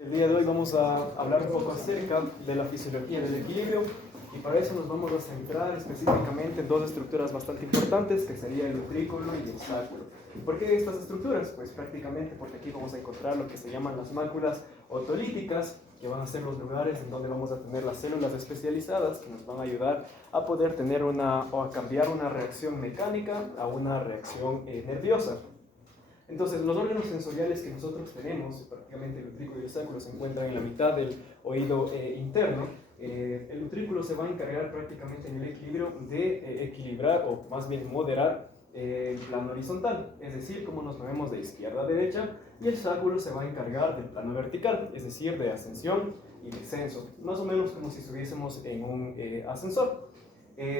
El día de hoy vamos a hablar un poco acerca de la fisiología del equilibrio y para eso nos vamos a centrar específicamente en dos estructuras bastante importantes que sería el utrículo y el sacro. ¿Por qué estas estructuras? Pues prácticamente porque aquí vamos a encontrar lo que se llaman las máculas otolíticas, que van a ser los lugares en donde vamos a tener las células especializadas que nos van a ayudar a poder tener o a cambiar una reacción mecánica a una reacción nerviosa. Entonces, los órganos sensoriales que nosotros tenemos, prácticamente el utrículo y el sacro, se encuentran en la mitad del oído interno. El utrículo se va a encargar prácticamente en el equilibrio de equilibrar o más bien moderar el plano horizontal, es decir, cómo nos movemos de izquierda a derecha, y el sacro se va a encargar del plano vertical, es decir, de ascensión y descenso, más o menos como si estuviésemos en un ascensor.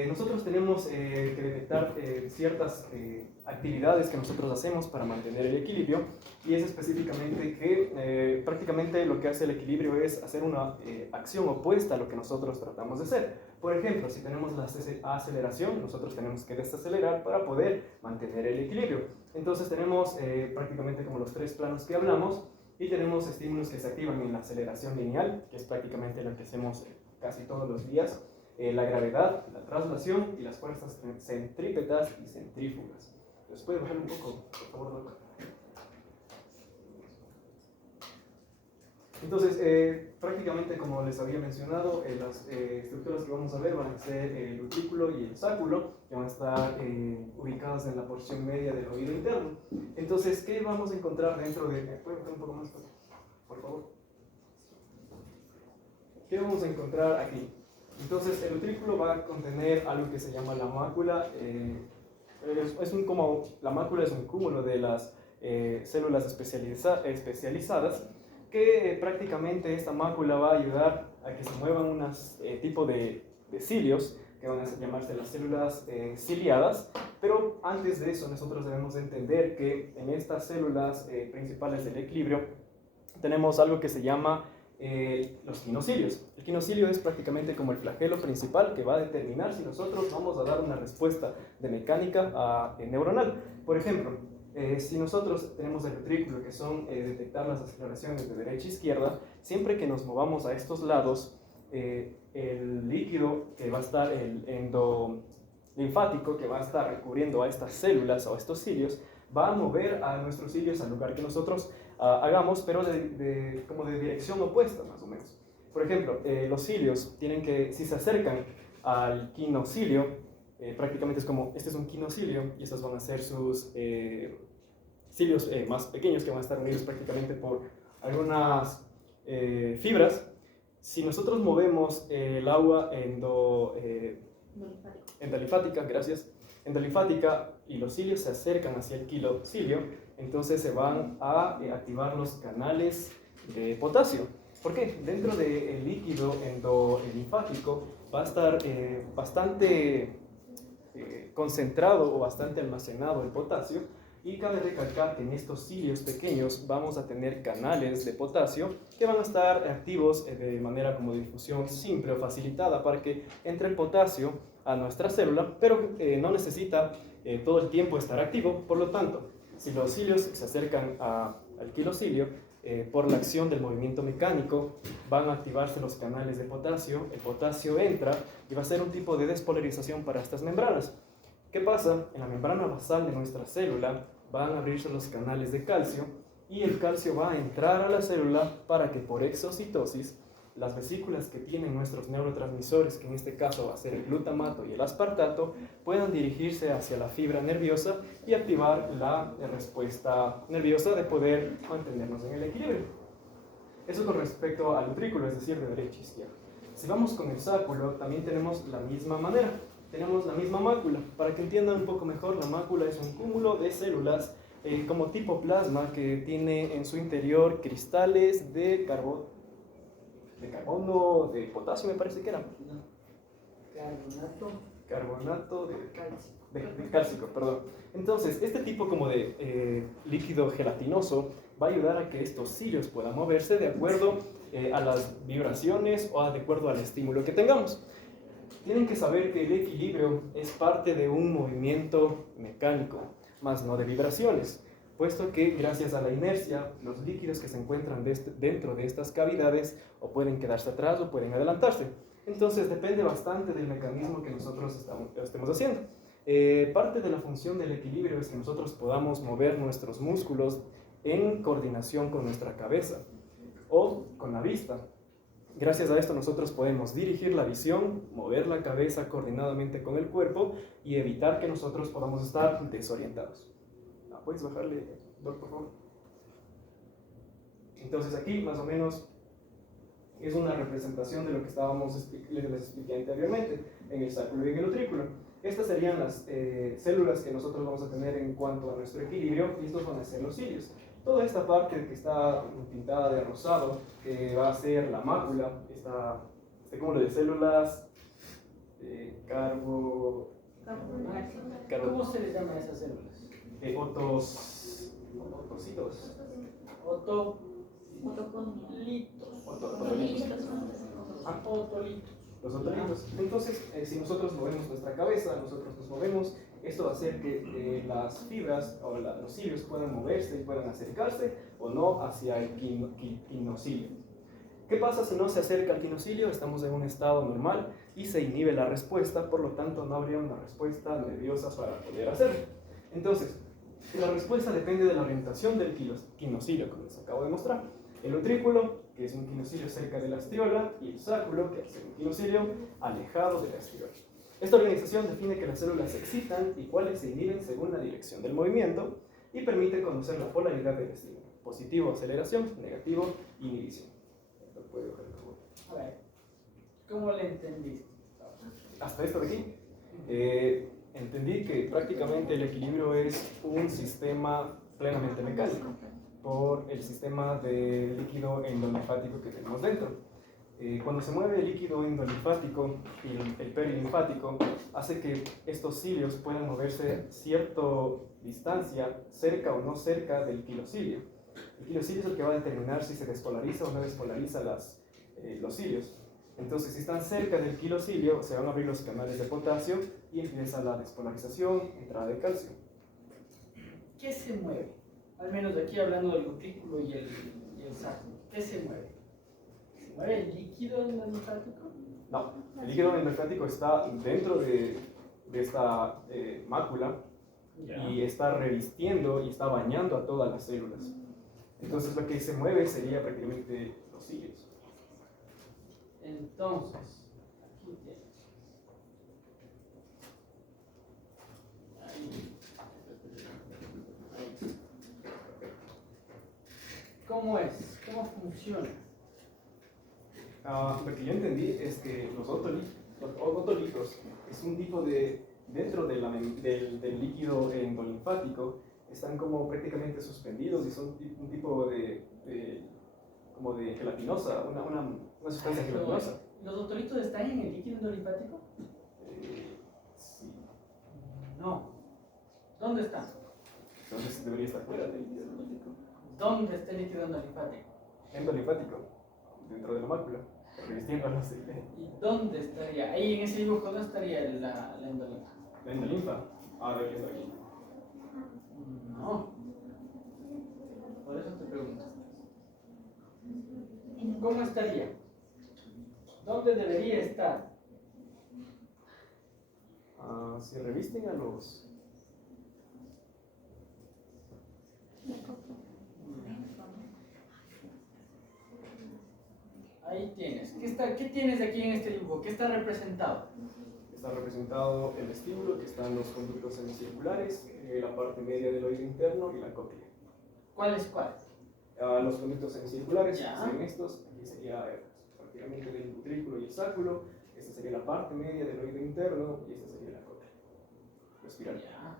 Nosotros tenemos que detectar ciertas actividades que nosotros hacemos para mantener el equilibrio, y es específicamente que prácticamente lo que hace el equilibrio es hacer una acción opuesta a lo que nosotros tratamos de hacer. Por ejemplo, si tenemos la aceleración, nosotros tenemos que desacelerar para poder mantener el equilibrio. Entonces tenemos prácticamente como los tres planos que hablamos, y tenemos estímulos que se activan en la aceleración lineal, que es prácticamente lo que hacemos casi todos los días, la gravedad, la traslación y las fuerzas centrípetas y centrífugas. ¿Les puede bajar un poco, por favor, Doc? Entonces, prácticamente como les había mencionado, las estructuras que vamos a ver van a ser el utrículo y el sáculo, que van a estar ubicadas en la porción media del oído interno. Entonces, ¿qué vamos a encontrar dentro de... ¿Puede bajar un poco más, por favor? ¿Qué vamos a encontrar aquí? Entonces, el utrículo va a contener algo que se llama la mácula. La mácula es un cúmulo de las células especializadas, que prácticamente esta mácula va a ayudar a que se muevan un tipo de cilios, que van a llamarse las células ciliadas. Pero antes de eso, nosotros debemos entender que en estas células principales del equilibrio tenemos algo que se llama los quinocilios. El quinocilio es prácticamente como el flagelo principal que va a determinar si nosotros vamos a dar una respuesta de mecánica neuronal. Por ejemplo, si nosotros tenemos el utrículo, que son detectar las aceleraciones de derecha a izquierda, siempre que nos movamos a estos lados, el líquido que va a estar, el endolinfático que va a estar recubriendo a estas células o a estos cilios, va a mover a nuestros cilios al lugar que nosotros hagamos, pero como de dirección opuesta, más o menos. Por ejemplo, los cilios tienen que, si se acercan al quinocilio, prácticamente es como, este es un quinocilio, y estos van a ser sus cilios más pequeños, que van a estar unidos prácticamente por algunas fibras. Si nosotros movemos el agua endolinfática, gracias, endolinfática, y los cilios se acercan hacia el quinocilio, entonces se van a activar los canales de potasio. ¿Por qué? Dentro del líquido endolinfático va a estar bastante concentrado o bastante almacenado el potasio, y cabe recalcar que en estos cilios pequeños vamos a tener canales de potasio que van a estar activos de manera como difusión simple o facilitada para que entre el potasio a nuestra célula, pero no necesita todo el tiempo estar activo. Por lo tanto, si los cilios se acercan al quinocilio, por la acción del movimiento mecánico van a activarse los canales de potasio, el potasio entra y va a ser un tipo de despolarización para estas membranas. ¿Qué pasa? En la membrana basal de nuestra célula van a abrirse los canales de calcio, y el calcio va a entrar a la célula para que por exocitosis las vesículas que tienen nuestros neurotransmisores, que en este caso va a ser el glutamato y el aspartato, puedan dirigirse hacia la fibra nerviosa y activar la respuesta nerviosa de poder mantenernos en el equilibrio. Eso con respecto al utrículo, es decir, de derecha a izquierda. Si vamos con el sáculo, también tenemos la misma manera. Tenemos la misma mácula. Para que entiendan un poco mejor, la mácula es un cúmulo de células como tipo plasma, que tiene en su interior cristales de carbono, de potasio, me parece que era. Carbonato de cálcico, perdón. Entonces, este tipo como de líquido gelatinoso va a ayudar a que estos cilios puedan moverse de acuerdo a las vibraciones o de acuerdo al estímulo que tengamos. Tienen que saber que el equilibrio es parte de un movimiento mecánico, más no de vibraciones. puesto que gracias a la inercia, los líquidos que se encuentran dentro de estas cavidades o pueden quedarse atrás o pueden adelantarse. Entonces depende bastante del mecanismo que nosotros estemos haciendo. Parte de la función del equilibrio es que nosotros podamos mover nuestros músculos en coordinación con nuestra cabeza o con la vista. Gracias a esto nosotros podemos dirigir la visión, mover la cabeza coordinadamente con el cuerpo y evitar que nosotros podamos estar desorientados. ¿Puedes bajarle, por favor? Entonces aquí más o menos es una representación de lo que les expliqué anteriormente en el sacro y en el utrículo. Estas serían las células que nosotros vamos a tener en cuanto a nuestro equilibrio, y estos van a ser los cilios. Toda esta parte que está pintada de rosado, que va a ser la mácula, este cúmulo de células, ¿Cómo se les llama a esas células? Otocitos. Otolitos. Los otolitos. Entonces, si nosotros movemos nuestra cabeza, nosotros nos movemos, esto va a hacer que las fibras o los cilios puedan moverse y puedan acercarse o no hacia el quinocilio. ¿Qué pasa si no se acerca al quinocilio? Estamos en un estado normal y se inhibe la respuesta, por lo tanto no habría una respuesta nerviosa para poder hacerlo. Entonces, la respuesta depende de la orientación del quinocilio, como les acabo de mostrar. El utrículo, que es un quinocilio cerca de la estríola, y el sáculo, que es un quinocilio alejado de la estríola. Esta organización define que las células se excitan y cuáles se inhiben según la dirección del movimiento y permite conocer la polaridad del estímulo. Positivo, aceleración; negativo, inhibición. ¿Puede bajar, por favor? A ver, ¿cómo le entendiste? Hasta esto de aquí. Entendí que prácticamente el equilibrio es un sistema plenamente mecánico por el sistema de líquido endolinfático que tenemos dentro. Cuando se mueve el líquido endolinfático y el perilinfático, hace que estos cilios puedan moverse cierta distancia, cerca o no cerca del quinocilio. El quinocilio es el que va a determinar si se despolariza o no despolariza los cilios. Entonces, si están cerca del quinocilio, se van a abrir los canales de potasio y empieza la despolarización, entrada de calcio. ¿Qué se mueve? Al menos aquí hablando del utrículo y el sáculo. ¿Qué se mueve? ¿Se mueve el líquido endolinfático? No, el líquido endolinfático está dentro de esta mácula y está revistiendo y está bañando a todas las células. Entonces, lo que se mueve sería prácticamente los cilios. Entonces, aquí tienes. Ahí. ¿Cómo es? ¿Cómo funciona? Lo que yo entendí es que los otolitos es un tipo de, dentro de del líquido endolinfático, están como prácticamente suspendidos y son un tipo como de gelatinosa, una sustancia gelatinosa. ¿Los otolitos están en el líquido endolinfático? Sí. No. ¿Dónde están? Entonces debería estar fuera del líquido endolinfático. ¿Dónde está el líquido endolinfático? Endolinfático, dentro de la mácula, revistiendo la célula. ¿Y dónde estaría? Ahí en ese dibujo, ¿dónde estaría la endolinfa? La endolinfa, debería estar aquí. No. Por eso te pregunto. ¿Cómo estaría? ¿Dónde debería estar? Si revisten a los... Ahí tienes. ¿Qué tienes aquí en este dibujo? ¿Qué está representado? Está representado el vestíbulo, que están los conductos semicirculares, la parte media del oído interno y la cóclea. ¿Cuál es cuál? Los conductos semicirculares Ya. serían estos. Aquí sería prácticamente del utrículo y el sáculo. Esta sería la parte media del oído interno y esta sería la cóclea. Respirar. Ya.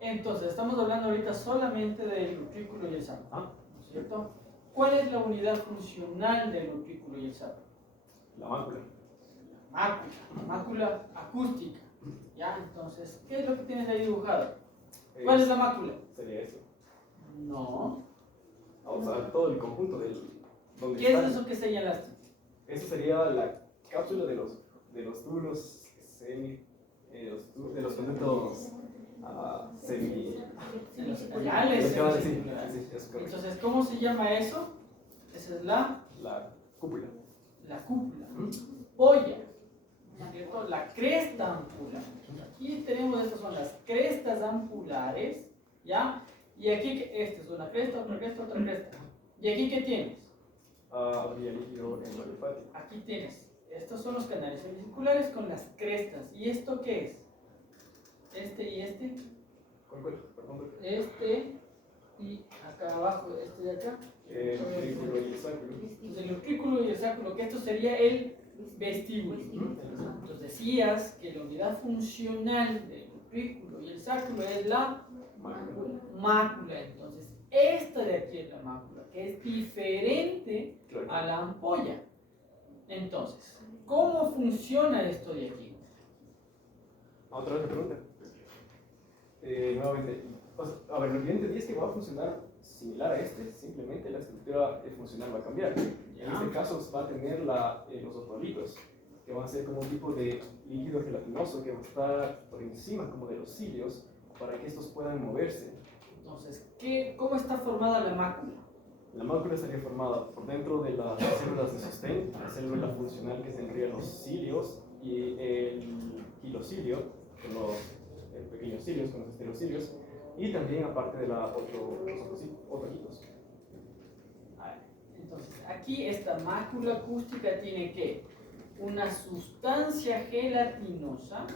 Entonces, estamos hablando ahorita solamente del utrículo y el sáculo, ¿no es cierto? ¿Cuál es la unidad funcional del utrículo y el sáculo? La mácula. Mácula acústica. Ya, entonces, ¿qué es lo que tienes ahí dibujado? ¿Cuál es la mácula? Sería eso. No. Vamos a ver todo el conjunto donde ¿Qué están. es eso que señalaste? Eso sería la cápsula de los túbulos de los conductos semi... En los canales Sí, semicirculares. sí, es correcto. Entonces, ¿cómo se llama eso? Esa es La cúpula. la cúpula. Polla, ¿no es cierto? La cresta ampular. Aquí tenemos, estas son las crestas ampulares, ¿ya? Y aquí, esta es una cresta, otra cresta, otra cresta. ¿Y aquí qué tienes? Habría líquido en el linfático. Aquí tienes. Estos son los canales semicirculares con las crestas. ¿Y esto qué es? Este y este. ¿Cuál? Perdón. Este y acá abajo, este de acá. El utrículo y el sáculo. Entonces, el utrículo y el sáculo, que esto sería el vestíbulo. Entonces decías que la unidad funcional del utrículo y el sáculo es la mácula. Entonces, esta de aquí es la mácula, que es diferente a la ampolla. Entonces, ¿cómo funciona esto de aquí? Otra vez me pregunta. Nuevamente, a ver, lo que yo entendí es que va a funcionar similar a este, simplemente la estructura funcional va a cambiar. En este caso va a tener los otolitos, que van a ser como un tipo de líquido gelatinoso que va a estar por encima como de los cilios para que estos puedan moverse. Entonces, ¿cómo está formada la mácula? La mácula estaría formada por dentro de las células de sostén, la célula funcional que tendría los cilios y el quilocilio, con los pequeños cilios, con los estereocilios, y también aparte de los otoquitos. Entonces, aquí esta mácula acústica tiene que una sustancia gelatinosa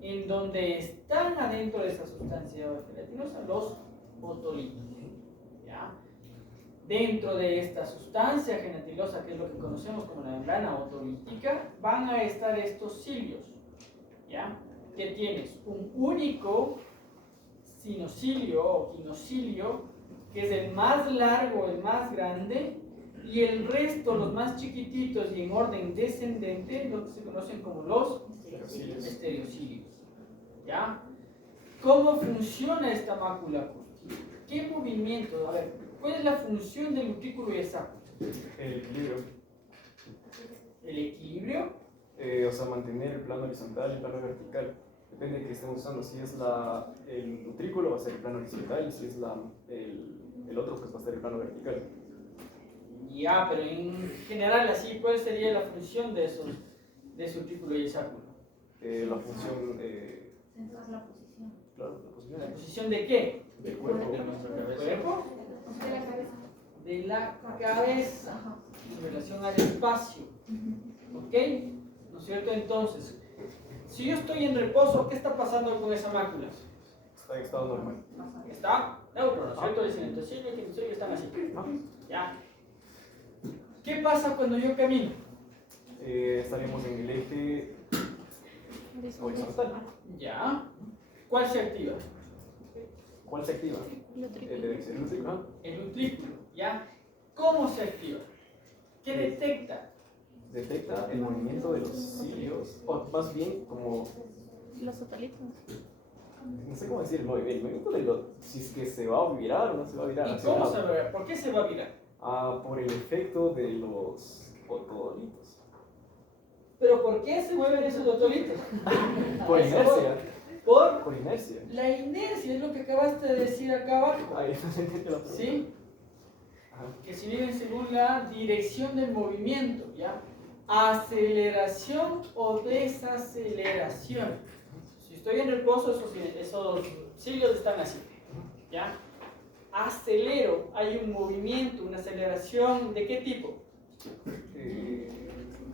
en donde están adentro de esa sustancia gelatinosa los otolitos. ¿Ya? Dentro de esta sustancia gelatinosa, que es lo que conocemos como la membrana otolítica, van a estar estos cilios. ¿Ya? Que tienes un único sinocilio o quinocilio, que es el más largo, el más grande, y el resto, los más chiquititos y en orden descendente, lo que se conocen como los estereocilios. ¿Ya? ¿Cómo funciona esta mácula acústica? ¿Qué movimiento? A ver, ¿cuál es la función del utrículo y el sáculo? El equilibrio. ¿El equilibrio? O sea, mantener el plano horizontal y el plano vertical. Depende de qué estemos usando. Si es el utrículo, va a ser el plano horizontal, y si es el otro, pues va a ser el plano vertical. Ya, pero en general, así, ¿cuál sería la función de ese utrículo y el sáculo? La función. Centrar la posición. Claro, la posición. ¿La posición de qué? Del cuerpo. ¿Del cuerpo? De la cabeza. De la cabeza, Ajá. en relación al espacio. ¿Ok? ¿No es cierto? Entonces, si yo estoy en reposo, ¿qué está pasando con esa mácula? Está en estado normal. Está neutro, ¿no es cierto? El sinetocilio y el quinocilio están así. ¿Ya? ¿Qué pasa cuando yo camino? Estaríamos en el eje horizontal. ¿Ya? ¿Cuál se activa? ¿Cuál se activa? Debe ser el utrículo. El utrículo. ¿Ya? ¿Cómo se activa? ¿Qué detecta? Detecta el movimiento de los cilios, o más bien como, Los otolitos. no sé cómo decir, el movimiento de los, si es que se va a virar o no se va a virar. ¿Y hacia cómo un se lado. va a ver? ¿Por qué se va a virar? Por el efecto de los otolitos. ¿Pero por qué se mueven esos otolitos? Por Eso inercia. Por Por inercia. la inercia, es lo que acabaste de decir acá abajo. Ahí no se entiende la pregunta. ¿Sí? Ajá. Que se miden según la dirección del movimiento, ¿ya? Aceleración o desaceleración. Si estoy en reposo, esos cilios están así, ¿ya? Acelero, hay un movimiento, una aceleración, ¿de qué tipo?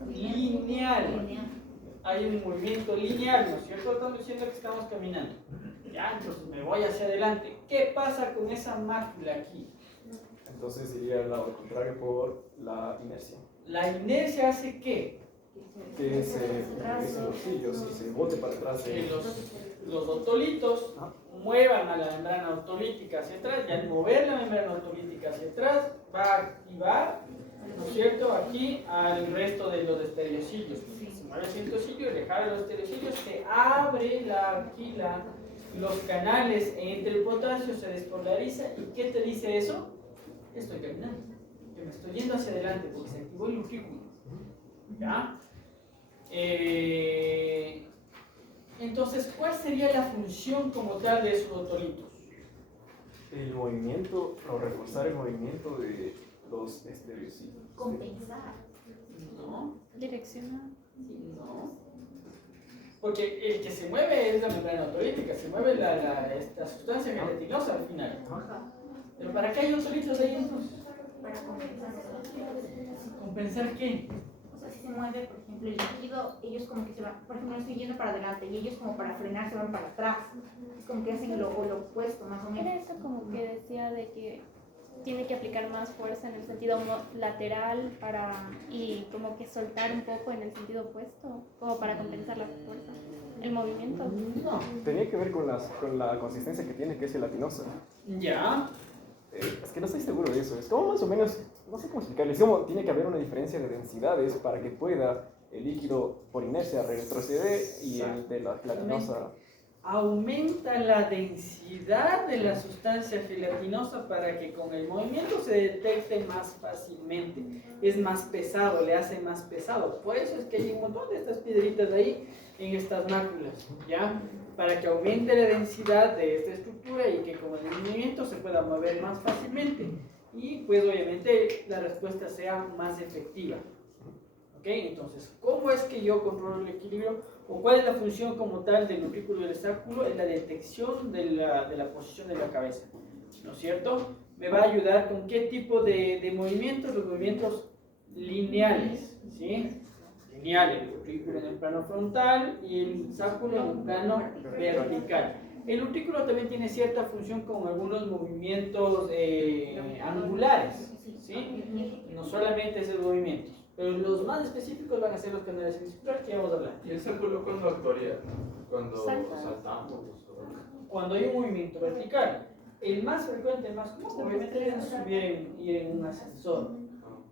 Lineal. Hay un movimiento lineal, ¿no es cierto? Estamos diciendo que estamos caminando. Ya, entonces me voy hacia adelante. ¿Qué pasa con esa mácula aquí? Entonces iría al lado contrario por la inercia. La inercia hace ¿qué? Que se regresen los cilios y se bote para atrás. Que los otolitos muevan a la membrana otolítica hacia atrás, y al mover la membrana otolítica hacia atrás va a activar, ¿no es cierto?, aquí al resto de los estereocilios. Se mueve el centrocilio y dejar los estereocilios, se abre los canales entre el potasio, se despolariza. ¿Y qué te dice eso? Que estoy caminando, que me estoy yendo hacia adelante porque se activó el utrículo. ¿Ya? Entonces, ¿cuál sería la función como tal de esos otolitos? El movimiento, o reforzar el movimiento de los estereociclos. Compensar. No, Direccionar. no. Porque el que se mueve es la membrana otolítica, se mueve esta sustancia gelatinosa al final. ¿Pero para qué hay otolitos ahí entonces? Para compensar. ¿Compensar qué? O sea, si se mueve, por ejemplo, el líquido, ellos como que se van, por ejemplo, estoy yendo para adelante y ellos como para frenar se van para atrás. Es como que hacen lo opuesto, más o menos. Era eso como que decía de que tiene que aplicar más fuerza en el sentido lateral y como que soltar un poco en el sentido opuesto, como para compensar la fuerza, el movimiento. No. Tenía que ver con la consistencia que tiene, que es gelatinosa. Ya. Es que no estoy seguro de eso. Es como más o menos, no sé cómo explicarles, como tiene que haber una diferencia de densidades para que pueda el líquido por inercia retroceder y el de la gelatinosa. Aumenta la densidad de la sustancia gelatinosa para que con el movimiento se detecte más fácilmente. Es más pesado, le hace más pesado. Por eso es que hay un montón de estas piedritas ahí en estas máculas, ¿ya? Para que aumente la densidad de esta estructura y que con el movimiento se pueda mover más fácilmente. Y pues obviamente la respuesta sea más efectiva. ¿Ok? Entonces, ¿cómo es que yo controlo el equilibrio? ¿O cuál es la función como tal del utrículo y del sacro? Es la detección de la posición de la cabeza, ¿no es cierto? Me va a ayudar con qué tipo de movimientos, los movimientos lineales, ¿sí? Lineales, el utrículo en el plano frontal y el sacro en el plano vertical. El utrículo también tiene cierta función con algunos movimientos angulares, ¿sí? No solamente esos movimientos. Pero los más específicos van a ser los canales semicirculares que ya vamos a hablar. ¿Y el sacro cuándo actuaría? Cuando Salta. saltamos. Cuando hay un movimiento vertical, el más frecuente, el más común, obviamente es ir en un ascensor.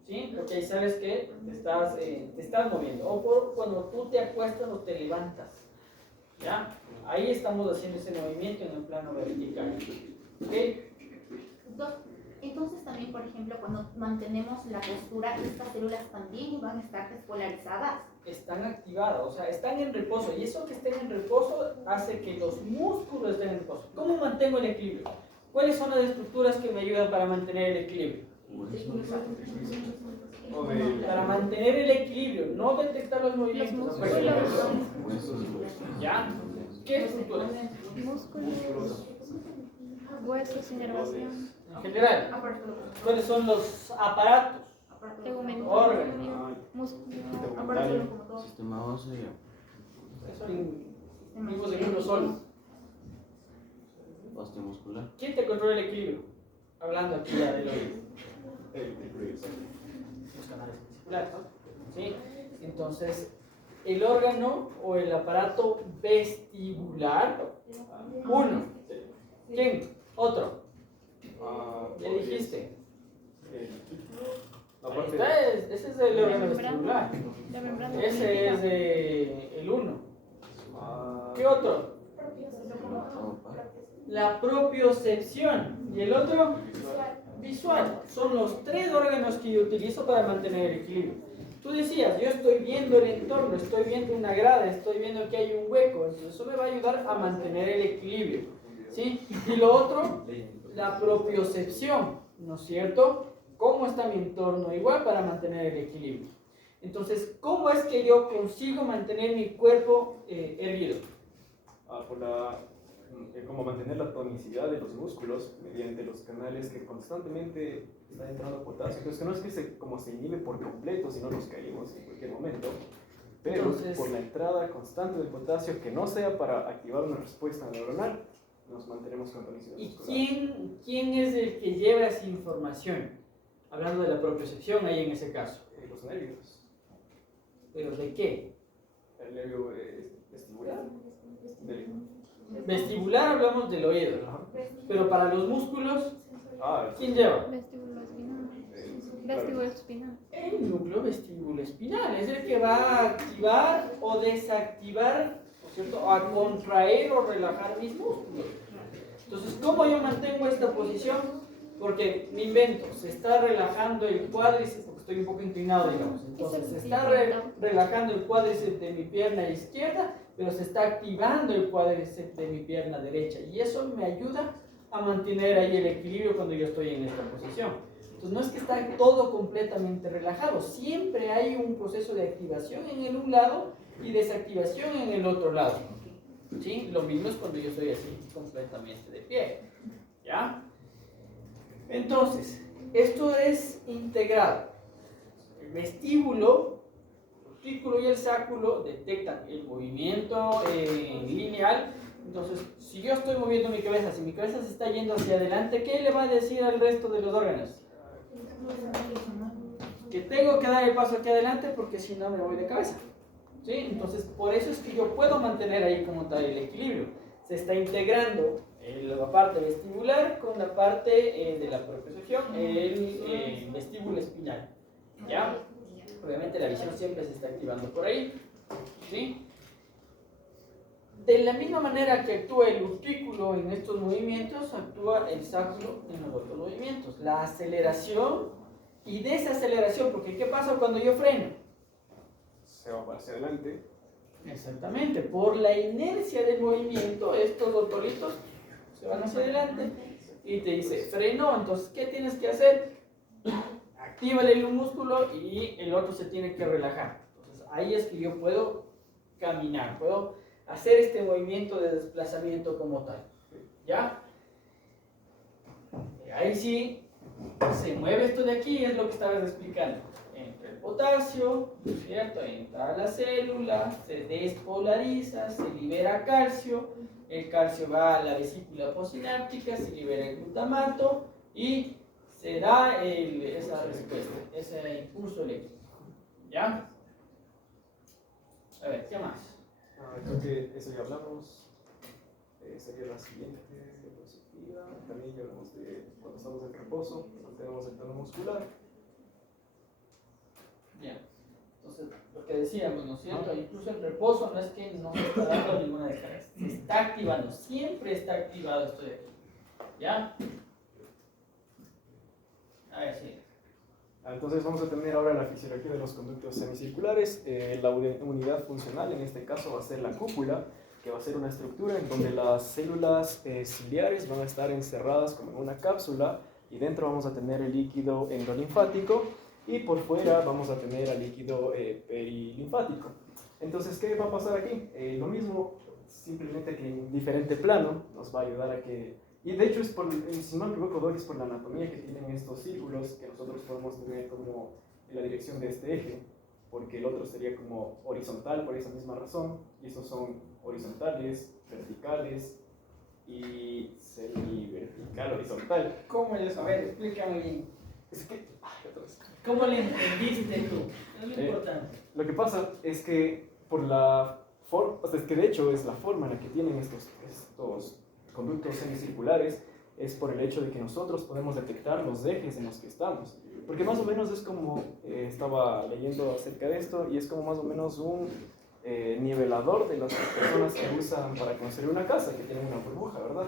¿Sí? Porque ahí sabes que te estás moviendo. O cuando tú te acuestas o te levantas. ¿Ya? Ahí estamos haciendo ese movimiento en el plano vertical. ¿Ok? Entonces también, por ejemplo, cuando mantenemos la postura, estas células también van a estar despolarizadas. Están activadas, o sea, están en reposo. Y eso que estén en reposo hace que los músculos estén en reposo. ¿Cómo mantengo el equilibrio? ¿Cuáles son las estructuras que me ayudan para mantener el equilibrio? Para mantener el equilibrio, no detectar los movimientos. ¿Ya? ¿Qué estructuras? Músculos, huesos, inervación, En general, ¿cuáles son los aparatos? tegumento, Órganos. músculo, Sistema óseo. Son vivos en uno solo. Osteomuscular. ¿Quién te controla el equilibrio? Hablando aquí ya del oído. Los canales musculares, ¿no? ¿Sí? Entonces, el órgano o el aparato vestibular, uno. ¿Quién? Otro. ¿Ya dijiste? Ahí está, ese es el órgano vestibular. la membrana Ese es otolítica. el uno. ¿Qué otro? La propiocepción. ¿Y el otro? Visual. Son los tres órganos que yo utilizo para mantener el equilibrio. Tú decías, yo estoy viendo el entorno, estoy viendo una grada, estoy viendo que hay un hueco. Entonces eso me va a ayudar a mantener el equilibrio. ¿Sí? Y lo otro, la propiocepción, ¿no es cierto? ¿Cómo está mi entorno? Igual para mantener el equilibrio. Entonces, ¿cómo es que yo consigo mantener mi cuerpo erguido? Como mantener la tonicidad de los músculos mediante los canales que constantemente está entrando potasio. Entonces, que no es que se inhibe por completo, sino nos caímos en cualquier momento. Pero Entonces, por la entrada constante del potasio, que no sea para activar una respuesta neuronal, nos mantenemos con tonicidad ¿y muscular. quién es el que lleva esa información? Hablando de la propiocepción ahí en ese caso. Los nervios. ¿Pero de qué? El nervio vestibular. Vestibular hablamos del oído, ¿no? Pero para los músculos, ¿quién lleva? Vestíbulo espinal. Claro. Vestíbulo espinal. El núcleo vestíbulo espinal es el que va a activar o desactivar, ¿no es cierto? O a contraer o relajar mis músculos. Entonces, ¿cómo yo mantengo esta posición? Porque me invento, se está relajando el cuádriceps porque estoy un poco inclinado, digamos. Entonces se está Exacto. relajando el cuádriceps de mi pierna izquierda, pero se está activando el cuádriceps de mi pierna derecha. Y eso me ayuda a mantener ahí el equilibrio cuando yo estoy en esta posición. Entonces no es que está todo completamente relajado, siempre hay un proceso de activación en el un lado y desactivación en el otro lado. ¿Sí? Lo mismo es cuando yo estoy así completamente de pie. ¿Ya? Entonces, esto es integrado. El vestíbulo, el retrículo y el sacro detectan el movimiento lineal. Entonces, si yo estoy moviendo mi cabeza, si mi cabeza se está yendo hacia adelante, ¿qué le va a decir al resto de los órganos? Que tengo que dar el paso aquí adelante porque si no me voy de cabeza. ¿Sí? Entonces, por eso es que yo puedo mantener ahí como tal el equilibrio. Se está integrando la parte vestibular con la parte de la propiocepción, el vestíbulo espinal. ¿Ya? Obviamente la visión siempre se está activando por ahí. ¿Sí? De la misma manera que actúa el utrículo en estos movimientos, actúa el sacro en los otros movimientos. La aceleración y desaceleración, porque ¿qué pasa cuando yo freno? Se va para hacia adelante. Exactamente, por la inercia del movimiento, estos dos tolitos se van hacia adelante y te dice freno. Entonces, ¿qué tienes que hacer? Actívale un músculo y el otro se tiene que relajar. Entonces, ahí es que yo puedo caminar, puedo hacer este movimiento de desplazamiento como tal. ¿Ya? Ahí sí se mueve esto de aquí, es lo que estabas explicando. Entra el potasio, ¿cierto? Entra a la célula, se despolariza, se libera calcio, el calcio va a la vesícula postsináptica, se libera el glutamato y se da esa respuesta, ese impulso eléctrico. ¿Ya? A ver, ¿qué más? Creo que eso ya hablamos. Sería la siguiente diapositiva. También ya hablamos de cuando estamos en reposo, mantenemos el tono muscular. Bien. Entonces, lo que decíamos, ¿no es cierto? Incluso el reposo no es que no se está dando ninguna descarga, se está activando, siempre está activado esto de aquí. ¿Ya? A ver, sí. Entonces vamos a tener ahora la fisiología de los conductos semicirculares. La unidad funcional en este caso va a ser la cúpula, que va a ser una estructura en donde las células ciliares van a estar encerradas como en una cápsula y dentro vamos a tener el líquido endolinfático y por fuera vamos a tener el líquido perilinfático. Entonces, ¿qué va a pasar aquí? Lo mismo, simplemente que en diferente plano nos va a ayudar a que... Y de hecho, si no me equivoco, es por la anatomía que tienen estos círculos que nosotros podemos tener como en la dirección de este eje, porque el otro sería como horizontal por esa misma razón, y estos son horizontales, verticales y semivertical, horizontal. ¿Cómo es eso? A ver, explícame bien. Es que, otra vez. ¿Cómo le entendiste tú? Es lo importante. Lo que pasa es que por la forma, o sea, es que de hecho es la forma en la que tienen estos conductos semicirculares, es por el hecho de que nosotros podemos detectar los ejes en los que estamos. Porque más o menos es como, estaba leyendo acerca de esto, y es como más o menos un nivelador de las personas que usan para construir una casa, que tienen una burbuja, ¿verdad?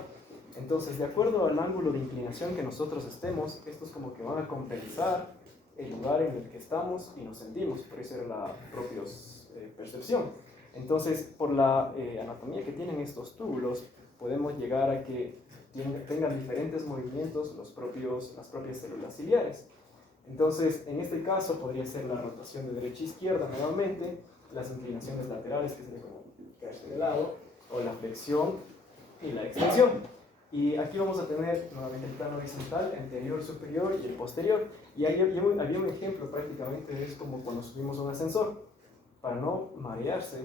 Entonces, de acuerdo al ángulo de inclinación que nosotros estemos, estos como que van a compensar el lugar en el que estamos y nos sentimos, por eso era la propia percepción. Entonces, por la anatomía que tienen estos túbulos, podemos llegar a que tengan diferentes movimientos las propias células ciliares. Entonces, en este caso podría ser la rotación de derecha a izquierda nuevamente, las inclinaciones laterales, que sería como caerse de lado, o la flexión y la extensión. Y aquí vamos a tener nuevamente el plano horizontal, anterior, superior y el posterior. Y ahí había un ejemplo prácticamente, es como cuando subimos un ascensor, para no marearse.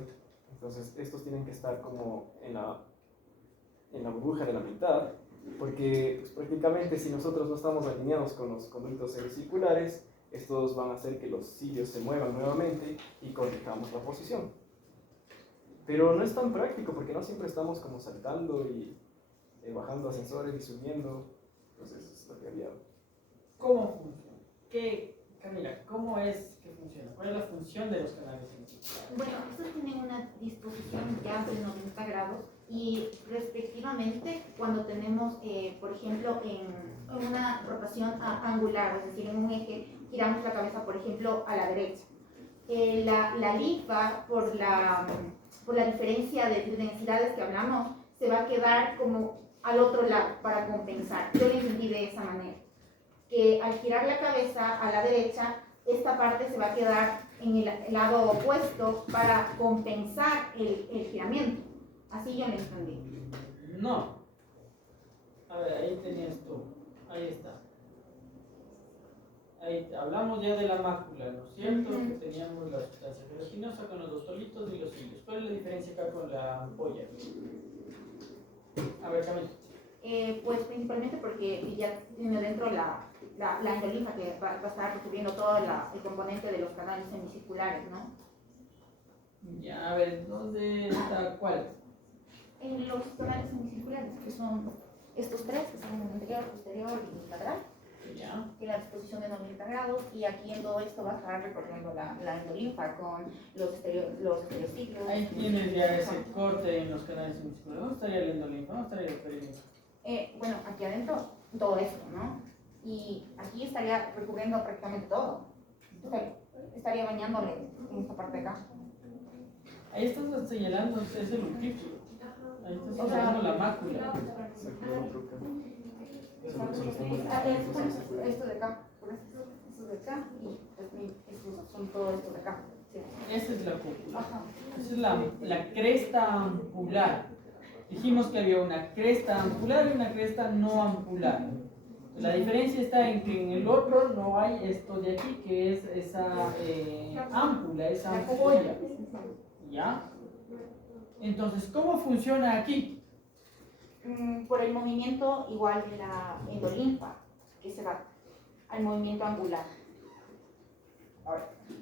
Entonces, estos tienen que estar como en la burbuja de la mitad, porque pues, prácticamente si nosotros no estamos alineados con los conductos semicirculares, estos van a hacer que los cilios se muevan nuevamente y corrijamos la posición. Pero no es tan práctico porque no siempre estamos como saltando y bajando ascensores y subiendo. Entonces es lo que había. ¿Cómo funciona? Camila, ¿cómo es que funciona? ¿Cuál es la función de los canales semicirculares? Bueno, estos tienen una disposición ya de 90 grados y respectivamente cuando tenemos, por ejemplo, en una rotación angular, es decir, en un eje, giramos la cabeza, por ejemplo, a la derecha. La linfa, por la diferencia de densidades que hablamos, se va a quedar como al otro lado para compensar. Yo lo entendí de esa manera, que al girar la cabeza a la derecha, esta parte se va a quedar en el lado opuesto para compensar el giramiento. Así yo lo entendí. No. A ver, ahí tenías tú. Ahí está. Ahí hablamos ya de la mácula, ¿no es cierto? Que teníamos la sustancia gelatinosa con los dos tolitos y los cilios. ¿Cuál es la diferencia acá con la ampolla? A ver, Camila. Pues principalmente porque ya tiene dentro la endolinfa que va a estar recubriendo todo el componente de los canales semicirculares, ¿no? Ya, a ver, ¿dónde está cuál? En los canales semicirculares, que son estos tres, que son el anterior, posterior y lateral, Ya. que la disposición de 90 grados, y aquí en todo esto va a estar recorriendo la endolinfa con los estereociclos. Ahí tienes ya ese corte en los canales semicirculares. ¿Dónde estaría el endolinfa? ¿Dónde estaría el perilinfa? Bueno, aquí adentro todo esto, ¿no? Y aquí estaría recubriendo prácticamente todo. Estaría bañándole en esta parte de acá. Ahí estás señalando, es el utrículo. Ahí estás señalando la mácula. Esto de acá, esto de acá, y estos son todos estos de acá. Sí. Esa es la cúpula. Ajá. Esa es la cresta ampular. Dijimos que había una cresta ampular y una cresta no ampular. La diferencia está en que en el otro no hay esto de aquí, que es esa ámpula, esa ampolla. ¿Ya? Entonces, ¿cómo funciona aquí? Por el movimiento igual de la endolinfa, que se va al movimiento angular.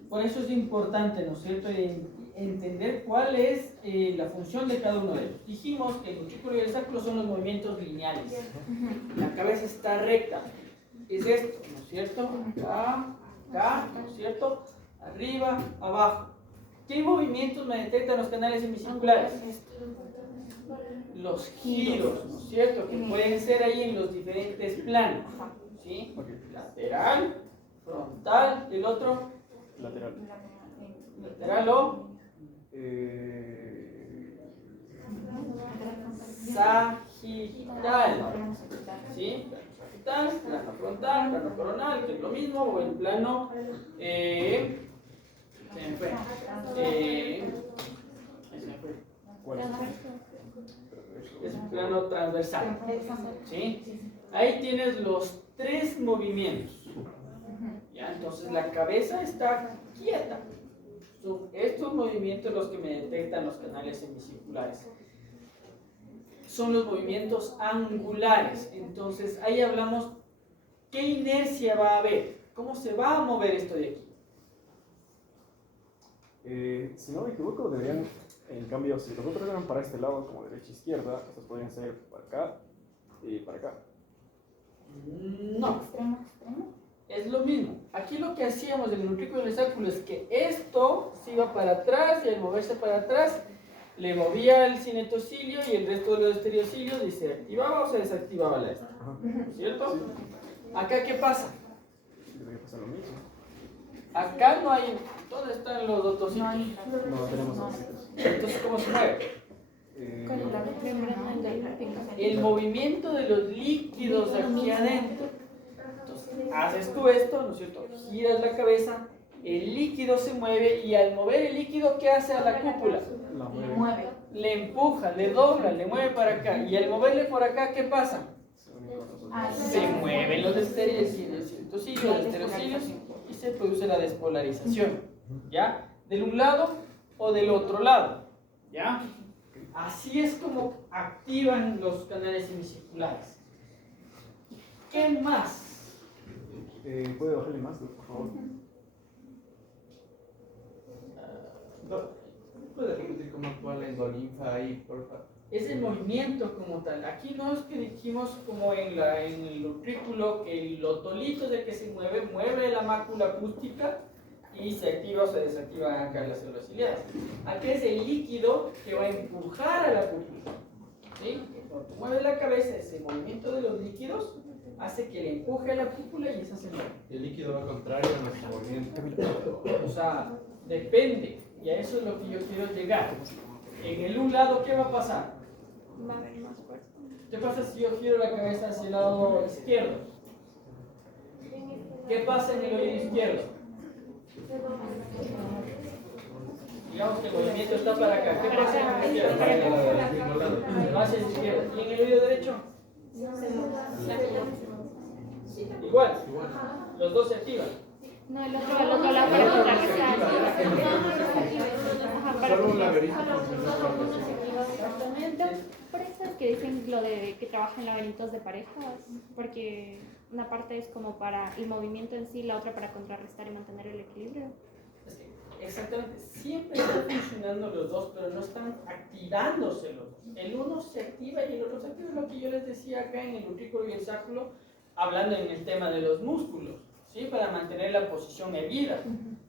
Por eso es importante, ¿no es cierto?, entender cuál es la función de cada uno de ellos. Dijimos que el utrículo y el sacro son los movimientos lineales. La cabeza está recta. Es esto, ¿no es cierto? Acá, ¿no es cierto? Arriba, abajo. ¿Qué movimientos me detectan los canales semicirculares? Los giros, ¿no es cierto? Que pueden ser ahí en los diferentes planos. ¿Sí? Lateral, frontal, el otro. Lateral. Lateral o sagital. ¿Sí? Sagital, plano frontal, plano coronal, que es lo mismo, o el plano. Se me fue. ¿Cuál es? Es un plano transversal. ¿Sí? Ahí tienes los tres movimientos. ¿Ya? Entonces la cabeza está quieta. Son estos movimientos los que me detectan los canales semicirculares. Son los movimientos angulares. Entonces ahí hablamos qué inercia va a haber. ¿Cómo se va a mover esto de aquí? Si no me equivoco, deberían, en cambio, si los otros eran para este lado, como derecha e izquierda, estos podrían ser para acá y para acá. No. Extremo, extremo. Es lo mismo. Aquí lo que hacíamos en el utrículo y el sacro es que esto se iba para atrás y al moverse para atrás le movía el cinetocilio y el resto de los estereocilios y se activaba o se desactivaba la esta. ¿Cierto? Acá, ¿qué pasa? Debería pasar lo mismo. Acá no hay. ¿Dónde están los otocitos? No tenemos ositos. Entonces, ¿cómo se mueve? Con la membrana endolímpica. El movimiento de los líquidos aquí adentro. Entonces, haces tú esto, ¿no es cierto? Giras la cabeza, el líquido se mueve y al mover el líquido, ¿qué hace a la cúpula? La mueve. Mueve. Le empuja, le dobla, le mueve para acá. Y al moverle por acá, ¿qué pasa? Se mueven los estereocilios, y se produce la despolarización, ¿ya? Del un lado o del otro lado, ¿ya? Así es como activan los canales semicirculares. ¿Qué más? ¿Puede bajarle más, por favor? ¿Puedes repetir cómo actúa la endolinfa ahí, por favor? Es el movimiento como tal. Aquí no es que dijimos como en el utrículo que el otolito es el que se mueve la mácula acústica y se activa o se desactiva acá las células ciliares. Aquí es el líquido que va a empujar a la cúpula. ¿Sí? Cuando mueve la cabeza, ese movimiento de los líquidos hace que le empuje a la cúpula y esa se mueve. Y el líquido va contrario a nuestro movimiento. O sea, depende, y a eso es lo que yo quiero llegar. En el un lado, ¿qué va a pasar? Va a haber más fuerza. ¿Qué pasa si yo giro la cabeza hacia el lado izquierdo? ¿Qué pasa en el oído izquierdo? Digamos que el movimiento está para acá. ¿Qué pasa en el izquierdo? Va hacia la izquierda. ¿Y en el oído derecho? Igual. Los dos se activan. No, el otro lado para contrarrestar. Ajá, para Solo un laberinto Exactamente. por eso es que dicen lo de que trabaja en laberintos de parejas, porque una parte es como para el movimiento en sí, la otra para contrarrestar y mantener el equilibrio. Es que, exactamente. Siempre están funcionando los dos, pero no están activándose los dos. El uno se activa y el otro se activa. Es lo que yo les decía acá en el utrículo y el sacro, hablando en el tema de los músculos, ¿sí? Para mantener la posición erguida,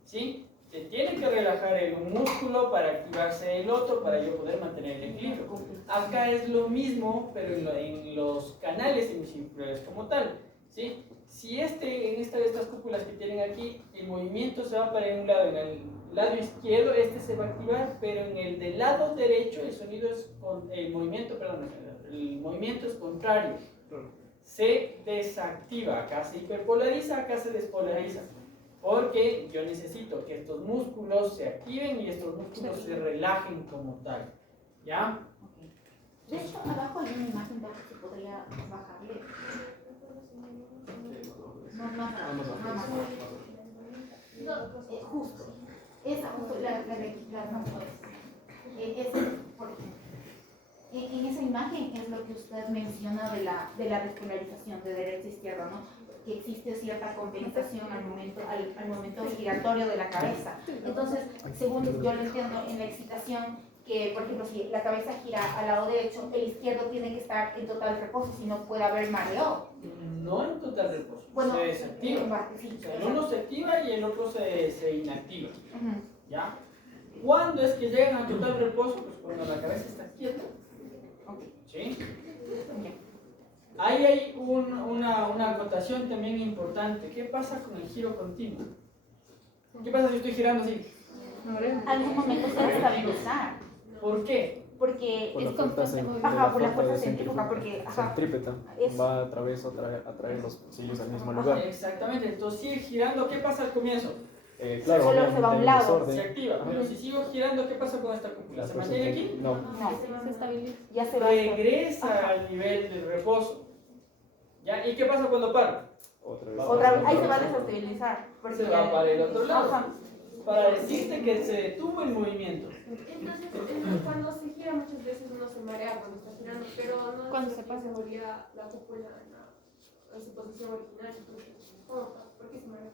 ¿sí? Se tiene que relajar un músculo para activarse el otro, para yo poder mantener el equilibrio. Acá es lo mismo, pero en los canales hemisféricos como tal, ¿sí? Si en esta de estas cúpulas que tienen aquí, el movimiento se va para un lado, en el lado izquierdo se va a activar, pero en el del lado derecho el movimiento es contrario. Se desactiva, acá se hiperpolariza, acá se despolariza, porque yo necesito que estos músculos se activen y estos músculos se relajen como tal, ¿ya? De hecho, abajo hay una imagen que se podría bajarle. No, justo. Esa, justo, las por ejemplo. En esa imagen es lo que usted menciona de la despolarización de derecha a izquierda, ¿no? Que existe cierta compensación al momento giratorio de la cabeza. Entonces, según yo lo entiendo en la excitación, que por ejemplo si la cabeza gira al lado derecho, el izquierdo tiene que estar en total reposo, si no puede haber mareo. No en total reposo, Bueno, se desactiva. Sí, O sea, el uno se activa y el otro se inactiva, Ujú. ¿ya? ¿Cuándo es que llegan a total reposo? Pues cuando la cabeza está quieta, Ok. ¿sí? Ahí hay una acotación también importante. ¿Qué pasa con el giro continuo? ¿Qué pasa si estoy girando así? Algún momento se va a estabilizar, ¿Por qué? porque Por la Es fuerza constante movimiento. ajá, por la fuerza fuerza centrífuga, porque centrípeta es- va a través atraer los sillos al mismo Ajá, lugar. exactamente, entonces sigue girando, ¿qué pasa al comienzo? Claro, Solo se obviamente va a un hay un lado. desorden. Se activa, pero si sigo girando, ¿qué pasa con esta cúpula? La ¿Se fuerza mantiene aquí? No, no, Se estabiliza. ya se va Regresa al nivel del reposo. ¿Ya? ¿Y qué pasa cuando para? otra vez. otra vez, ahí se va a desestabilizar. Se va para el otro lado. Ajá. Para decirte que se detuvo el movimiento. Entonces, cuando se gira muchas veces uno se marea cuando está girando, pero no Cuando es se que pasa. volvía la cúpula en su posición original. Entonces, ¿cómo pasa? ¿Por qué se marea?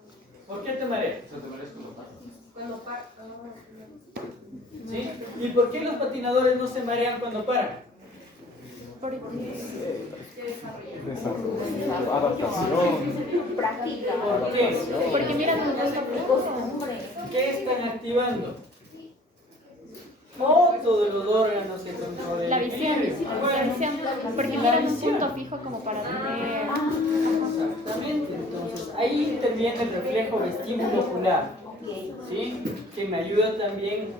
¿Por qué te mareas? Cuando para. ¿Sí? ¿Y por qué los patinadores no se marean cuando paran? Porque ¿Qué desarrolla? Adaptación. Práctica. ¿Por qué? Porque mira, no es lo Costumbre. ¿Qué están activando? Otro de los órganos que controlan la el visión, equilibrio. la visión, porque La miran un visión. punto fijo como para tener. Exactamente, entonces ahí interviene el reflejo vestíbulo ocular, Ok. ¿sí? Que me ayuda también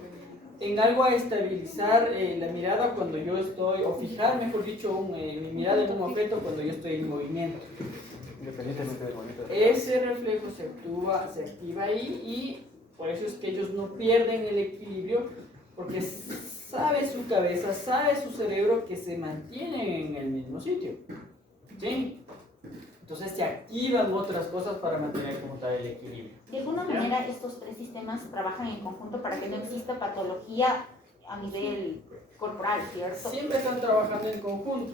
en algo a estabilizar la mirada cuando yo estoy, o fijar, mejor dicho, mi mirada en un objeto cuando yo estoy en movimiento. Independientemente del movimiento. Ese reflejo se activa ahí y por eso es que ellos no pierden el equilibrio, porque sabe su cabeza, sabe su cerebro que se mantienen en el mismo sitio, ¿sí? Entonces se activan otras cosas para mantener como tal el equilibrio. De alguna manera estos tres sistemas trabajan en conjunto para que no exista patología a nivel corporal, ¿cierto? Siempre están trabajando en conjunto.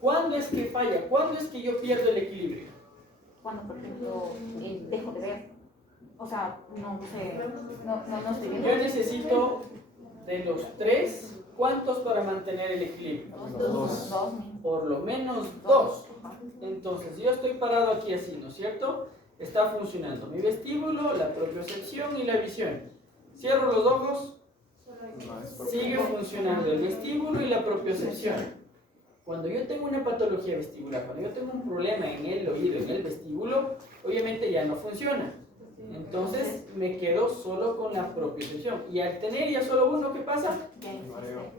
¿Cuándo es que falla? ¿Cuándo es que yo pierdo el equilibrio? Cuando, por ejemplo, dejo de ver. O sea, no sé, no estoy viendo. Yo necesito de los tres, ¿cuántos para mantener el equilibrio? Dos. Por lo menos dos. Entonces, yo estoy parado aquí así, ¿no es cierto? Está funcionando mi vestíbulo, la propiocepción y la visión. Cierro los ojos, sigue funcionando el vestíbulo y la propiocepción. Cuando yo tengo una patología vestibular, cuando yo tengo un problema en el oído, en el vestíbulo, obviamente ya no funciona. Entonces me quedo solo con la propiocepción. Y al tener ya solo uno, ¿qué pasa? Mareo.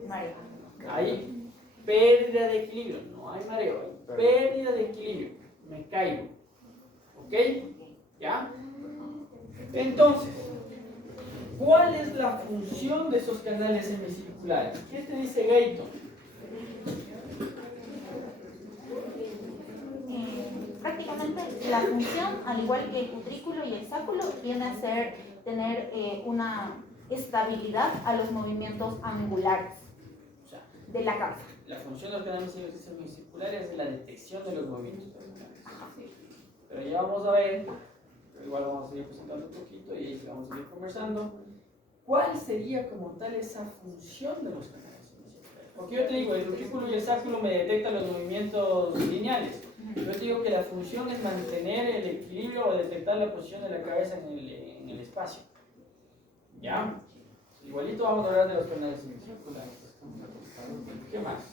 Hay pérdida de equilibrio, no hay mareo, hay pérdida de equilibrio. Me caigo. ¿Ok? ¿Ya? Entonces, ¿cuál es la función de esos canales semicirculares? ¿Qué te dice Gayton? Prácticamente la función, al igual que el utrículo y el sáculo, viene a ser tener una estabilidad a los movimientos angulares O sea, de la cabeza. la función de los canales semicirculares es la detección de los movimientos angulares. Pero ya vamos a ver, pero igual vamos a seguir presentando un poquito y ahí vamos a seguir conversando. ¿Cuál sería como tal esa función de los canales semicirculares? Porque yo te digo, el utrículo y el sáculo me detectan los movimientos lineales. Yo te digo que la función es mantener el equilibrio o detectar la posición de la cabeza en el espacio. ¿Ya? Igualito vamos a hablar de los canales semicirculares. ¿Qué más?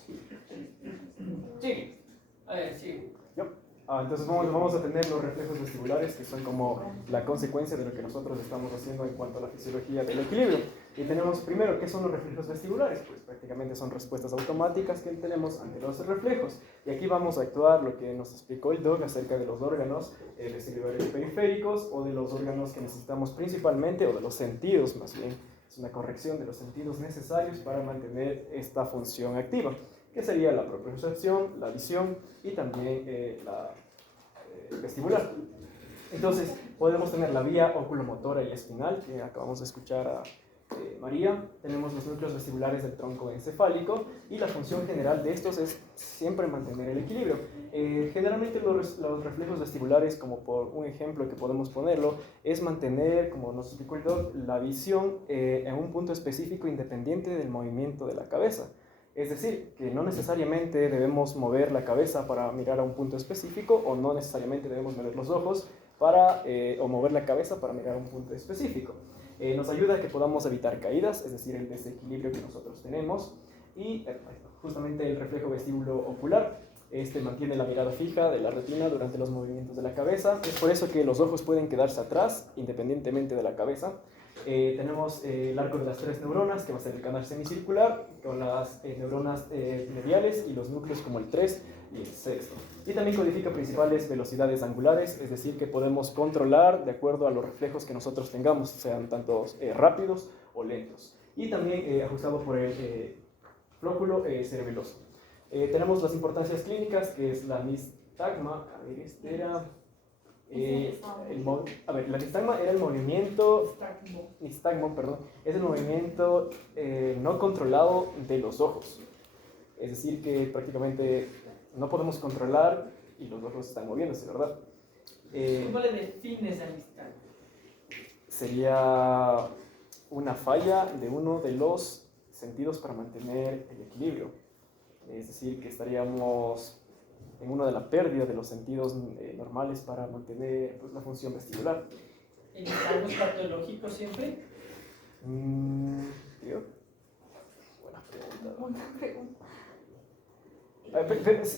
Sigue. A ver, sigue. Entonces vamos a tener los reflejos vestibulares, que son como la consecuencia de lo que nosotros estamos haciendo en cuanto a la fisiología del equilibrio. Y tenemos primero, ¿qué son los reflejos vestibulares? Pues prácticamente son respuestas automáticas que tenemos ante los reflejos. Y aquí vamos a actuar lo que nos explicó el doc acerca de los órganos vestibulares periféricos o de los órganos que necesitamos principalmente, o de los sentidos más bien. Es una corrección de los sentidos necesarios para mantener esta función activa, que sería la propiocepción, la visión y también la vestibular. Entonces, podemos tener la vía oculomotora y espinal, que acabamos de escuchar a María. Tenemos los núcleos vestibulares del tronco encefálico y la función general de estos es siempre mantener el equilibrio. Generalmente los reflejos vestibulares, como por un ejemplo que podemos ponerlo, es mantener, como nos explicó el doc, la visión en un punto específico independiente del movimiento de la cabeza. Es decir, que no necesariamente debemos mover la cabeza para mirar a un punto específico, o no necesariamente debemos mover los ojos o mover la cabeza para mirar a un punto específico. Nos ayuda a que podamos evitar caídas, es decir, el desequilibrio que nosotros tenemos. Y justamente el reflejo vestíbulo ocular, mantiene la mirada fija de la retina durante los movimientos de la cabeza. Es por eso que los ojos pueden quedarse atrás, independientemente de la cabeza. Tenemos el arco de las 3 neuronas, que va a ser el canal semicircular, con las neuronas mediales y los núcleos como el 3 y el sexto. Y también codifica principales velocidades angulares, es decir, que podemos controlar de acuerdo a los reflejos que nosotros tengamos, sean tanto rápidos o lentos. Y también ajustado por el flóculo cerebeloso. Tenemos las importancias clínicas, que es la nistagma. A ver, este era... la nistagma era el movimiento, es el movimiento no controlado de los ojos. Es decir, que prácticamente no podemos controlar y los ojos están moviéndose, ¿verdad? ¿Cómo le defines a nistagma? Sería una falla de uno de los sentidos para mantener el equilibrio. Es decir, que estaríamos en una de la pérdida de los sentidos normales para mantener la función vestibular. ¿El nistagmo es patológico siempre? ¿Tío? Buena pregunta.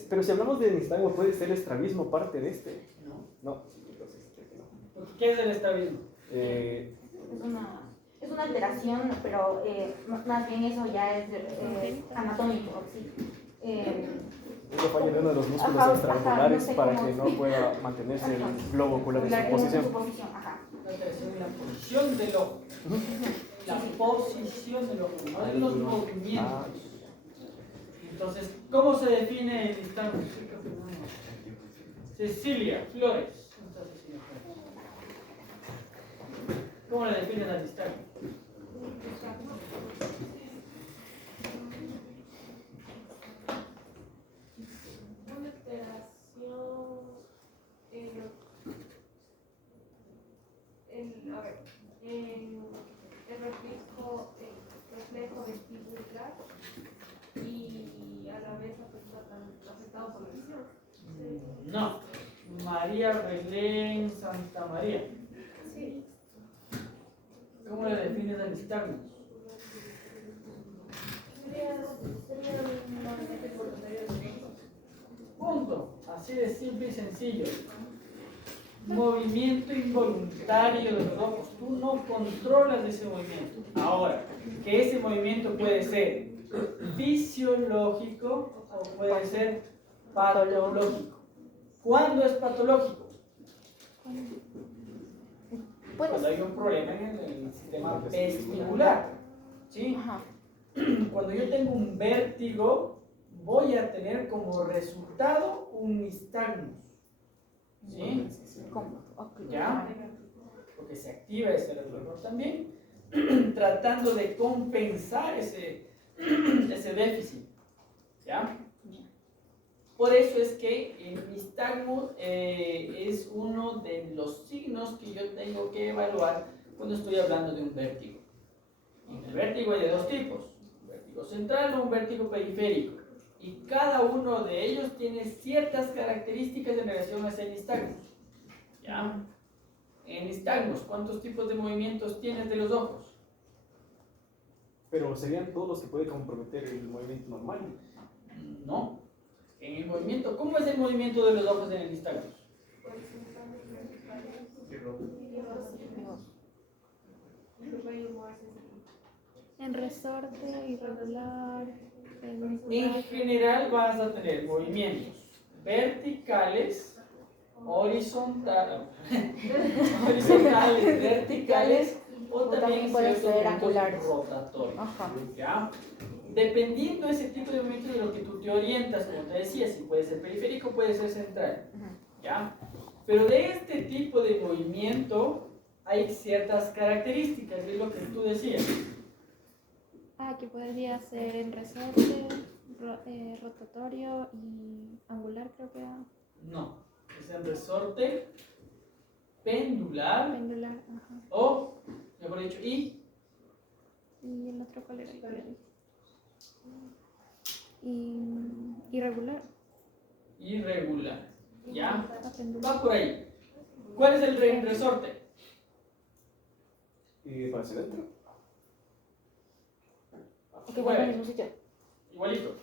Pero si hablamos de nistagmo, ¿puede ser estrabismo parte de este? No, entonces creo que no. ¿Qué es el estrabismo? Es una alteración, pero más bien eso ya es anatómico, sí. Es la falla de uno de los músculos extraoculares para que no pueda mantenerse el globo ocular en su posición. La alteración en la posición del ojo. La posición del ojo, no en los movimientos. Entonces, ¿cómo se define el nistagmo? Cecilia Flores. ¿Cómo le defines al nistagmo? Una alteración el reflejo vestibular y a la vez afectado por la visión. No, María Belén Santa María. Sí. ¿Cómo le defines al nistagmo? Sería normalmente por los medios médicos. Punto. Así de simple y sencillo. Movimiento involuntario de los ojos. Tú no controlas ese movimiento. Ahora, que ese movimiento puede ser fisiológico o puede ser patológico. ¿Cuándo es patológico? Cuando hay un problema en el sistema vestibular. ¿Sí? Cuando yo tengo un vértigo, voy a tener como resultado un nistagmus. ¿Sí? ¿Ya? Porque se activa ese reflejo también, tratando de compensar ese déficit. ¿Ya? Por eso es que el nistagmus es uno de los signos que yo tengo que evaluar cuando estoy hablando de un vértigo. En el vértigo hay de dos tipos, un vértigo central o un vértigo periférico. Y cada uno de ellos tiene ciertas características en relación a ese nistagmus. ¿Ya? En nistagmus, ¿cuántos tipos de movimientos tienes de los ojos? Pero serían todos los que pueden comprometer el movimiento normal. No. En el movimiento, ¿cómo es el movimiento de los ojos en el nistagmus? En resorte, irregular, En general vas a tener movimientos verticales, horizontales, verticales o también pueden ciertos ser movimientos angulares. rotatorios. Ajá. ¿Ya? Dependiendo de ese tipo de movimiento de lo que tú te orientas, como te decía, si puede ser periférico, puede ser central. ¿Ya? Pero de este tipo de movimiento hay ciertas características, es lo que tú decías. que podría ser en resorte, rotatorio y angular, creo que era. No, es en resorte, pendular Pendular, ajá. o, mejor dicho, ¿Y el otro cuál era? Y irregular. irregular. ¿Ya? Pendular. Va por ahí. ¿Cuál es el resorte? ¿Y para hacia adentro? Que vuelva al mismo sitio. Igualito.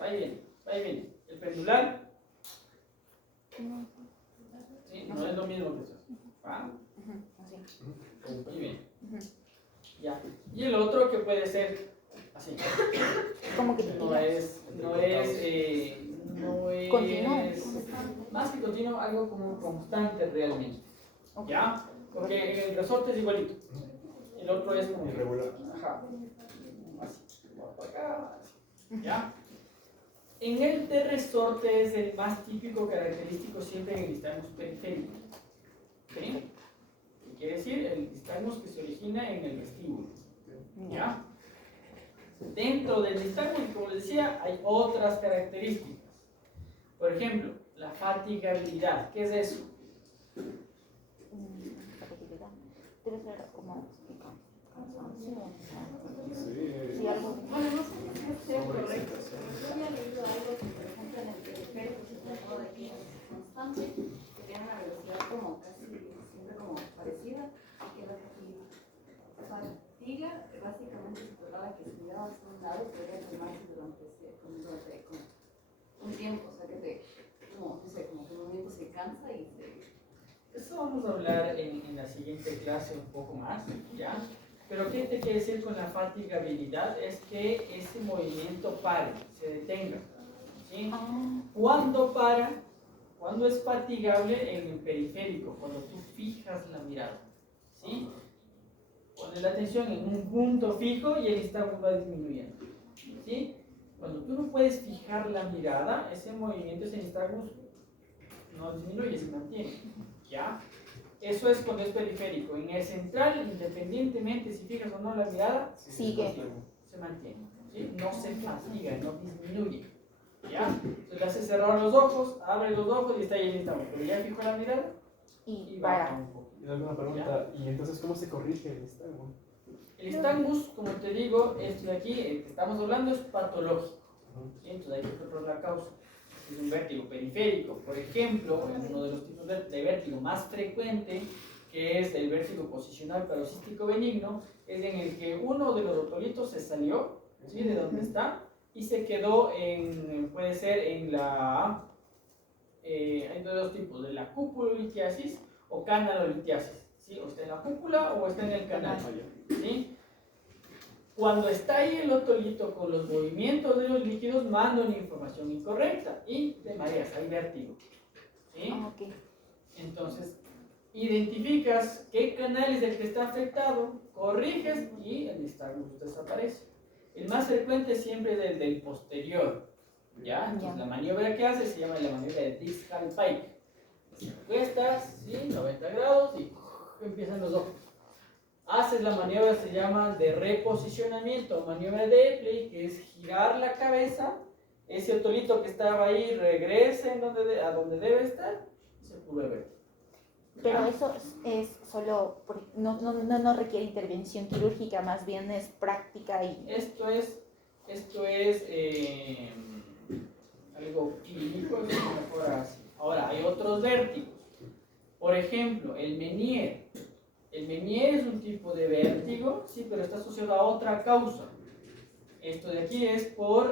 Va y viene, va y viene. El pendular, No. sí, no es lo mismo que eso. ¿Va? Así. Va y viene. Ya. Y el otro que puede ser así. Como que No es continuo. más que continuo, algo como constante realmente. Ok. ¿Ya? Porque el resorte es igualito. El otro es como Irregular. Ajá. Así. Va para acá, así. ¿Ya? En el de resorte es el más típico característico siempre en el nistagmus periférico. ¿Sí? ¿Qué quiere decir? El nistagmus que se origina en el vestíbulo. ¿Ya? Dentro del nistagmus, como les decía, hay otras características. Por ejemplo, la fatigabilidad. ¿Qué es eso? Debe ser como cansancio. Sí. Sí, algo. Bueno, no sé si es correcto. Yo había leído algo que, por ejemplo, en el periférico se trató de que es constante, que tiene una velocidad como casi siempre como parecida, y que la fatiga básicamente se trataba que si mirabas a un lado podría tomarse durante un tiempo, o sea que te, como, no sé, como que el movimiento se cansa y se... Eso vamos a hablar en la siguiente clase un poco más, ¿ya? Pero ¿qué te quiere decir con la fatigabilidad? Es que ese movimiento pare, se detenga, ¿sí? ¿Cuándo para? ¿Cuándo es fatigable? En el periférico, cuando tú fijas la mirada, ¿sí? Pones la atención en un punto fijo y el nistagmus va disminuyendo, ¿sí? Cuando tú no puedes fijar la mirada, ese movimiento, ese nistagmus no disminuye, se mantiene. ¿Ya? Eso es cuando es periférico. En el central, independientemente si fijas o no la mirada, Sigue. se mantiene, ¿sí? No se fatiga, no disminuye. ¿Ya? Entonces le hace cerrar los ojos, abre los ojos y está ahí el nistagmus. Pero ya fijó la mirada Y baja para. un poco. Y alguna pregunta, ¿y entonces cómo se corrige el nistagmus? El nistagmus, como te digo, esto de aquí, el que estamos hablando es patológico. ¿Sí? Entonces hay que encontrar la causa. Es un vértigo periférico, por ejemplo, uno de los tipos de vértigo más frecuente, que es el vértigo posicional paroxístico benigno, es en el que uno de los otolitos se salió, ¿sí? De donde está y se quedó puede ser en la hay dos tipos, de la cupulolitiasis o canalolitiasis, ¿sí? O está en la cúpula o está en el canal, ¿sí? Cuando está ahí el otolito con los movimientos de los líquidos, manda una información incorrecta y te mareas, hay vértigo, ¿sí? Ok. Entonces, identificas qué canal es el que está afectado, corriges y el nistagmus desaparece. El más frecuente siempre es el del posterior, ¿ya? Entonces, la maniobra que hace se llama la maniobra de discal pike. Te acuestas, ¿sí? 90 grados y empiezan los ojos. Haces la maniobra, se llama de reposicionamiento, maniobra de Epley, que es girar la cabeza, ese otolito que estaba ahí regresa a donde debe estar y se puede ver. Pero eso es solo, no requiere intervención quirúrgica, más bien es práctica y... Esto es algo clínico, es mejor así. Ahora, hay otros vértigos. Por ejemplo, el Meniere. El Meniere es un tipo de vértigo, sí, pero está asociado a otra causa. Esto de aquí es por...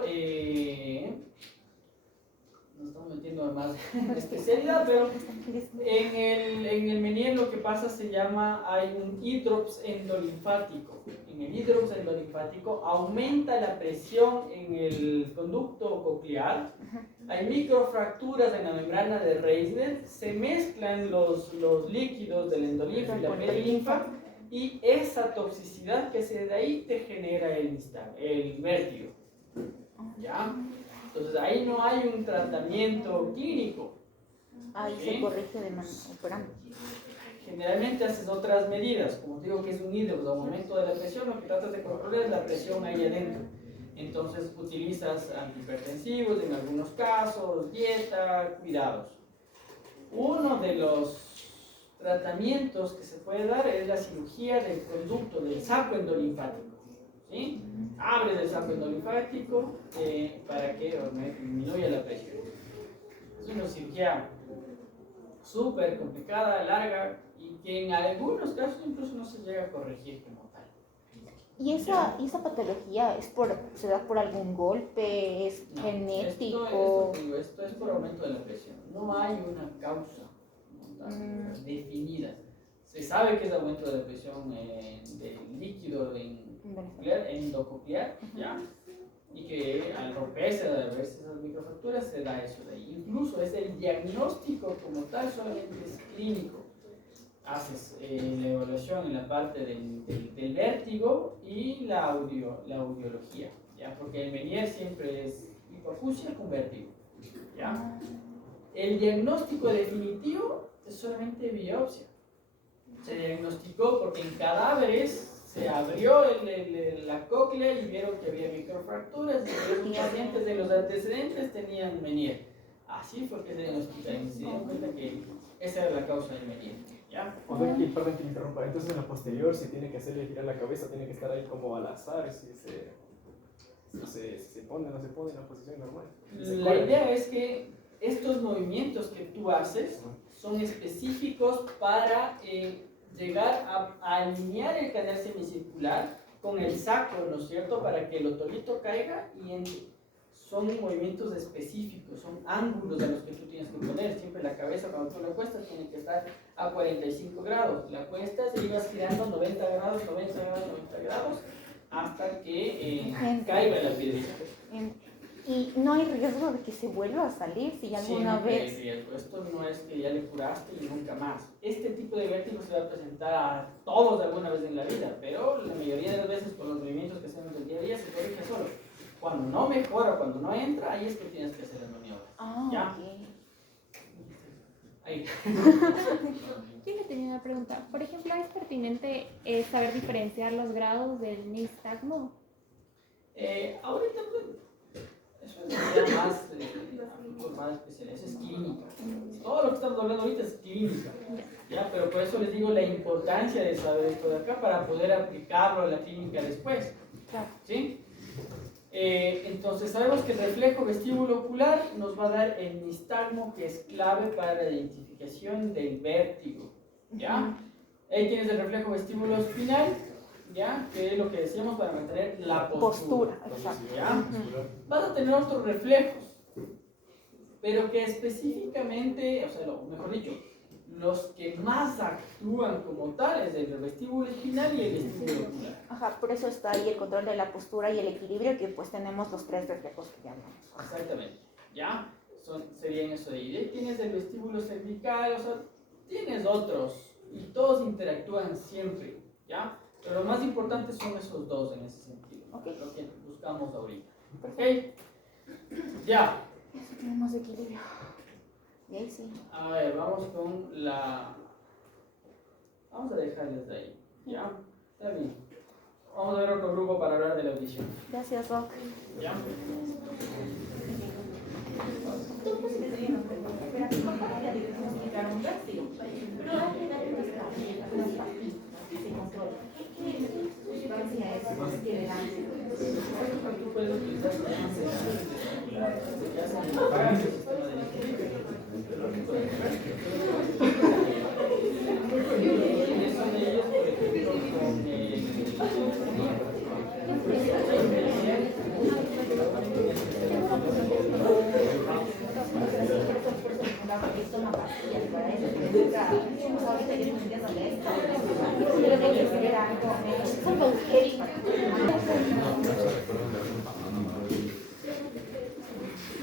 nos estamos metiendo más en especialidad, pero en el Meniere lo que pasa se llama, hay un hidrops endolinfático. En el hidrops endolinfático aumenta la presión en el conducto coclear, hay microfracturas en la membrana de Reisner, se mezclan los líquidos del endolinfa y la perilinfa, y esa toxicidad que se da ahí te genera el vértigo. ¿Ya? Entonces ahí no hay un tratamiento clínico. Ahí ¿sí? se corrige operando. Generalmente haces otras medidas, como te digo que es un hidrops, aumento de la presión, lo que tratas de controlar es la presión ahí adentro. Entonces utilizas antihipertensivos en algunos casos, dieta, cuidados. Uno de los tratamientos que se puede dar es la cirugía del conducto del saco endolinfático. ¿Sí? Abres el saco endolinfático para que disminuya la presión. Es una cirugía súper complicada, larga y que en algunos casos incluso no se llega a corregir como tal. ¿Y esa patología se da por algún golpe? ¿Es No, genético? Esto es por aumento de la presión. No hay una causa definida. Se sabe que es aumento de la presión del líquido endococlear, ¿ya? Y que al romperse, al verse esas microfracturas, se da eso de ahí. Incluso es el diagnóstico como tal, solamente es clínico. Haces la evaluación en la parte del vértigo y la audiología, ¿ya? Porque el Meniere siempre es hipoacusia con vértigo, ¿ya? El diagnóstico definitivo es solamente biopsia. Se diagnosticó porque en cadáveres se abrió la cóclea y vieron que había microfracturas y los pacientes de los antecedentes tenían Meniere. Así fue que se diagnosticaron y se dieron cuenta que esa era la causa del Meniere. ¿Ya? O sea, perdón que me interrumpa. Entonces en la posterior, si tiene que hacerle girar la cabeza, tiene que estar ahí como al azar, si se pone o no se pone en la posición normal. La idea es que estos movimientos que tú haces son específicos para llegar a alinear el canal semicircular con el saco, ¿no es cierto? Para que el otolito caiga y entre. Son movimientos específicos, son ángulos a los que tú tienes que poner. Siempre la cabeza cuando tú la acuestas tiene que estar a 45 grados. La acuestas y vas girando 90 grados, 90 grados, 90 grados hasta que caiga la piedrita. ¿Y no hay riesgo de que se vuelva a salir si alguna vez? Hay riesgo. Esto no es que ya le curaste y nunca más. Este tipo de vértigo se va a presentar a todos alguna vez en la vida, pero la mayoría de las veces con los movimientos que hacemos del día a día se corrige solo. Cuando no mejora, cuando no entra, ahí es que tienes que hacer las maniobras. Ah, ¿Ya? ok. Ahí. Yo le tenía una pregunta. Por ejemplo, ¿es pertinente saber diferenciar los grados del nistagmo? Ahorita, eso es ya más especial, eso es clínica. Todo lo que estamos hablando ahorita es clínica. ¿Ya? Pero por eso les digo la importancia de saber esto de acá para poder aplicarlo a la clínica después. Claro. ¿Sí? Entonces sabemos que el reflejo vestíbulo ocular nos va a dar el nistagmo, que es clave para la identificación del vértigo, ¿ya? Ahí tienes el reflejo vestíbulo espinal, ¿ya? Que es lo que decíamos para mantener la postura. Exacto. ¿Ya? Vas a tener otros reflejos, pero que específicamente, o sea, mejor dicho, los que más actúan como tales es el vestíbulo espinal y el vestíbulo ocular. Ajá, por eso está ahí el control de la postura y el equilibrio, que pues tenemos los 3 reflejos que llamamos. Exactamente, ¿ya? Serían eso de ahí. De ahí tienes el vestíbulo cervical, o sea, tienes otros y todos interactúan siempre, ¿ya? Pero lo más importante son esos dos en ese sentido, Ok. lo que buscamos ahorita. ¿Ok? Ya. Eso tenemos equilibrio. Y ahí sí. A ver, vamos con la... Vamos a dejarles de ahí, ¿ya? Está bien. Vamos a ver otro grupo para hablar de la audición, Gracias, Doc. ¿ya? Tú puedes utilizar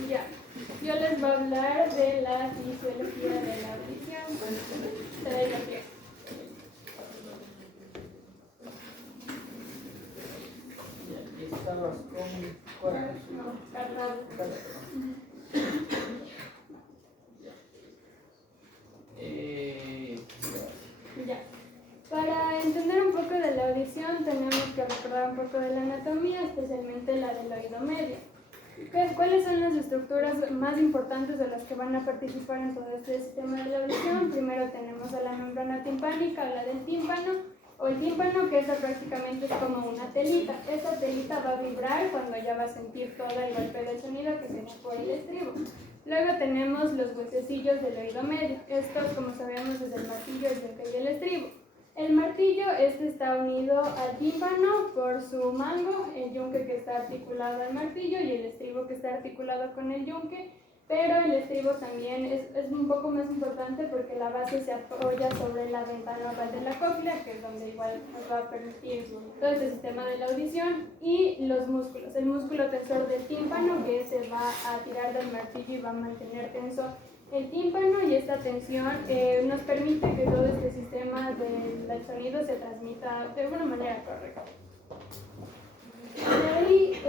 Ya, yo les voy a hablar de la fisiología de la audición. Se ve lo que es. y estabas con cuál. No, carnal. Ya. Para entender un poco de la audición tenemos que recordar un poco de la anatomía, especialmente la del oído medio. ¿Cuáles son las estructuras más importantes de las que van a participar en todo este sistema de la audición? Primero tenemos a la membrana timpánica, la del tímpano, o el tímpano, que esta prácticamente es como una telita. Esta telita va a vibrar cuando ya va a sentir todo el golpe del sonido que se da por el estribo. Luego tenemos los huesecillos del oído medio. Estos, como sabemos, es el martillo, el yunque y el estribo. El martillo, está unido al tímpano por su mango, el yunque que está articulado al martillo y el estribo que está articulado con el yunque, pero el estribo también es un poco más importante porque la base se apoya sobre la ventana oval de la cóclea, que es donde igual nos va a permitir todo este sistema de la audición, y los músculos. El músculo tensor del tímpano, que se va a tirar del martillo y va a mantener tenso el tímpano, y esta tensión nos permite que todo este sistema del sonido se transmita de una manera correcta. De ahí,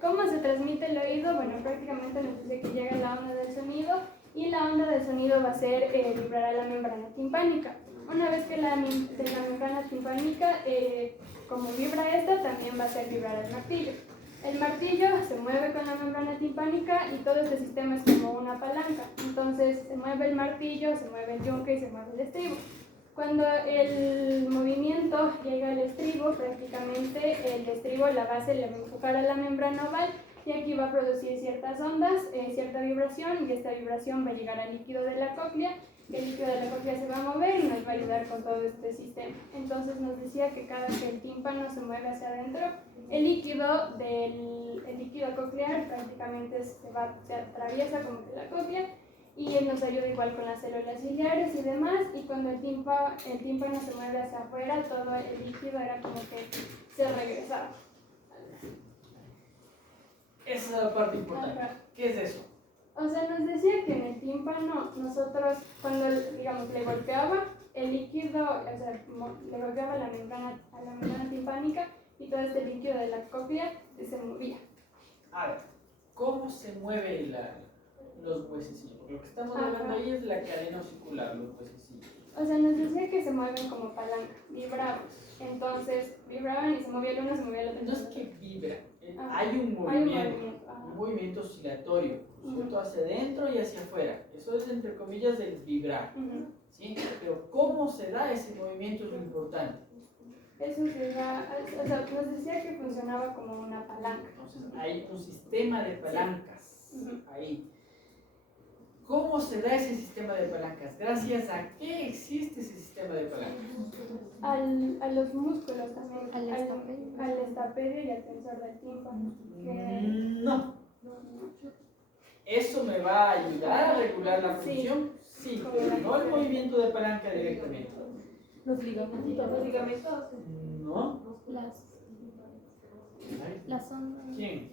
¿cómo se transmite el oído? Bueno, prácticamente nos dice que llega la onda del sonido y la onda del sonido va a ser vibrar a la membrana timpánica. Una vez que la membrana timpánica, como vibra esta, también va a hacer vibrar el martillo. El martillo se mueve con la membrana timpánica y todo este sistema es como una palanca. Entonces se mueve el martillo, se mueve el yunque y se mueve el estribo. Cuando el movimiento llega al estribo, prácticamente el estribo, la base, le va a enfocar a la membrana oval y aquí va a producir ciertas ondas, cierta vibración, y esta vibración va a llegar al líquido de la cóclea. El líquido de la cóclea se va a mover y nos va a ayudar con todo este sistema. Entonces nos decía que cada que el tímpano se mueve hacia adentro, el líquido coclear prácticamente se atraviesa como que la cóclea, y él nos ayuda igual con las células ciliares y demás, y cuando el tímpano se mueve hacia afuera, todo el líquido era como que se regresaba. Esa es la parte importante. Ajá. ¿Qué es eso? O sea, nos decía que en el tímpano nosotros, cuando, digamos, le golpeaba el líquido, o sea, le golpeaba a la membrana timpánica, y todo este líquido de la cóclea se movía. A ver, ¿cómo se mueve los huesecillos? Porque lo que estamos hablando ahí es la cadena circular, los huesecillos. O sea, nos decía que se mueven como palanca, vibraban. Entonces, vibraban y se movía el uno, se movía el otro. No es que vibra, Ajá. hay un movimiento, ajá. un movimiento oscilatorio, ¿cierto? Hacia adentro y hacia afuera. Eso es, entre comillas, el vibrar, ¿sí? Pero ¿cómo se da ese movimiento es lo importante? Eso se da, o sea, nos decía que funcionaba como una palanca. Entonces, hay un sistema de palancas ahí. ¿Cómo se da ese sistema de palancas? ¿Gracias a qué existe ese sistema de palancas? a los músculos también, Al estapedio. al estapedio y al tensor del tímpano. No. ¿Eso me va a ayudar a regular la Sí. función? Sí, pero no el movimiento de palanca directamente. Los ligamentos. Los ligamentos. No. Las ondas. ¿Quién?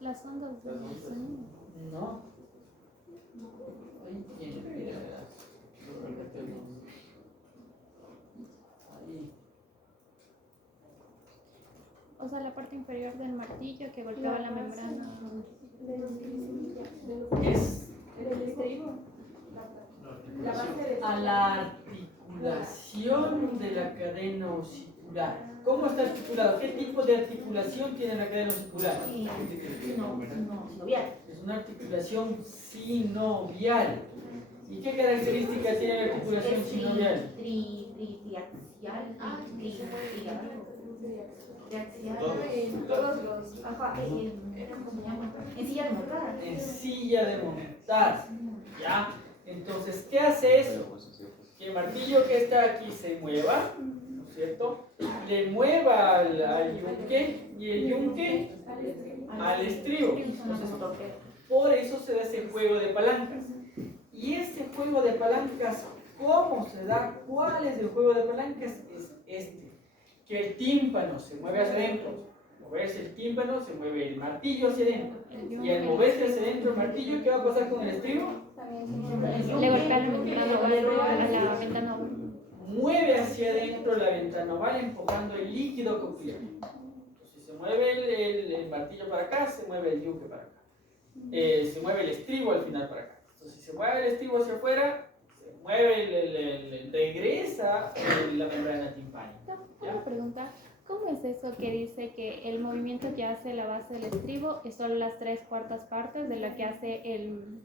Las ondas del sonido. No. Ahí tiene, mira, verás. Lo repetemos. Ahí. O sea, la parte inferior del martillo que golpeaba la membrana. Es Del estribo. La base de a la articulación de la cadena osicular. ¿Cómo está articulado? ¿Qué tipo de articulación tiene la cadena osicular? Sinovial. Es una articulación sinovial. ¿Y qué características tiene la articulación sinovial? Triaxial. todos los. Ajá, ¿cómo se llama? En silla de montar. En silla de montar. ¿Ya? Entonces, ¿qué hace eso? Que el martillo que está aquí se mueva, ¿no es cierto? Le mueva al yunque y el yunque al estribo. Entonces, por eso se da ese juego de palancas. Y ese juego de palancas, ¿cómo se da? ¿Cuál es el juego de palancas? Es este. Que el tímpano se mueve hacia adentro. Moverse el tímpano, se mueve el martillo hacia adentro. Y al moverse hacia adentro el martillo, ¿qué va a pasar con el estribo? Le golpea la membrana a la ventana oval. Mueve hacia adentro la ventana oval empujando el líquido coclear. Entonces, si se mueve el martillo para acá, se mueve el yunque para acá. Se mueve el estribo al final para acá. Entonces, si se mueve el estribo hacia afuera, se mueve regresa la membrana timpánica. Una pregunta, ¿cómo es eso que dice que el movimiento que hace la base del estribo es solo las 3/4 partes de la que hace el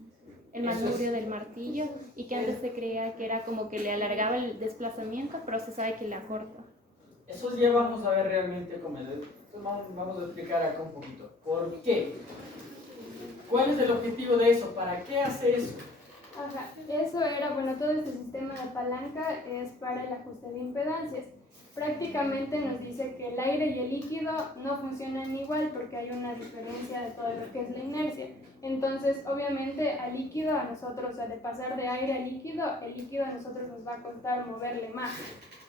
manubrio del martillo y que antes se creía que era como que le alargaba el desplazamiento, pero se sabe que le acorta? Eso ya vamos a ver realmente cómo es. Vamos a explicar acá un poquito. ¿Por qué? ¿Cuál es el objetivo de eso? ¿Para qué hace eso? Ajá, eso era, bueno, todo este sistema de palanca es para el ajuste de impedancias. Prácticamente nos dice que el aire y el líquido no funcionan igual porque hay una diferencia de todo lo que es la inercia. Entonces, obviamente, al líquido, a nosotros, o sea, de pasar de aire a líquido, el líquido a nosotros nos va a costar moverle más.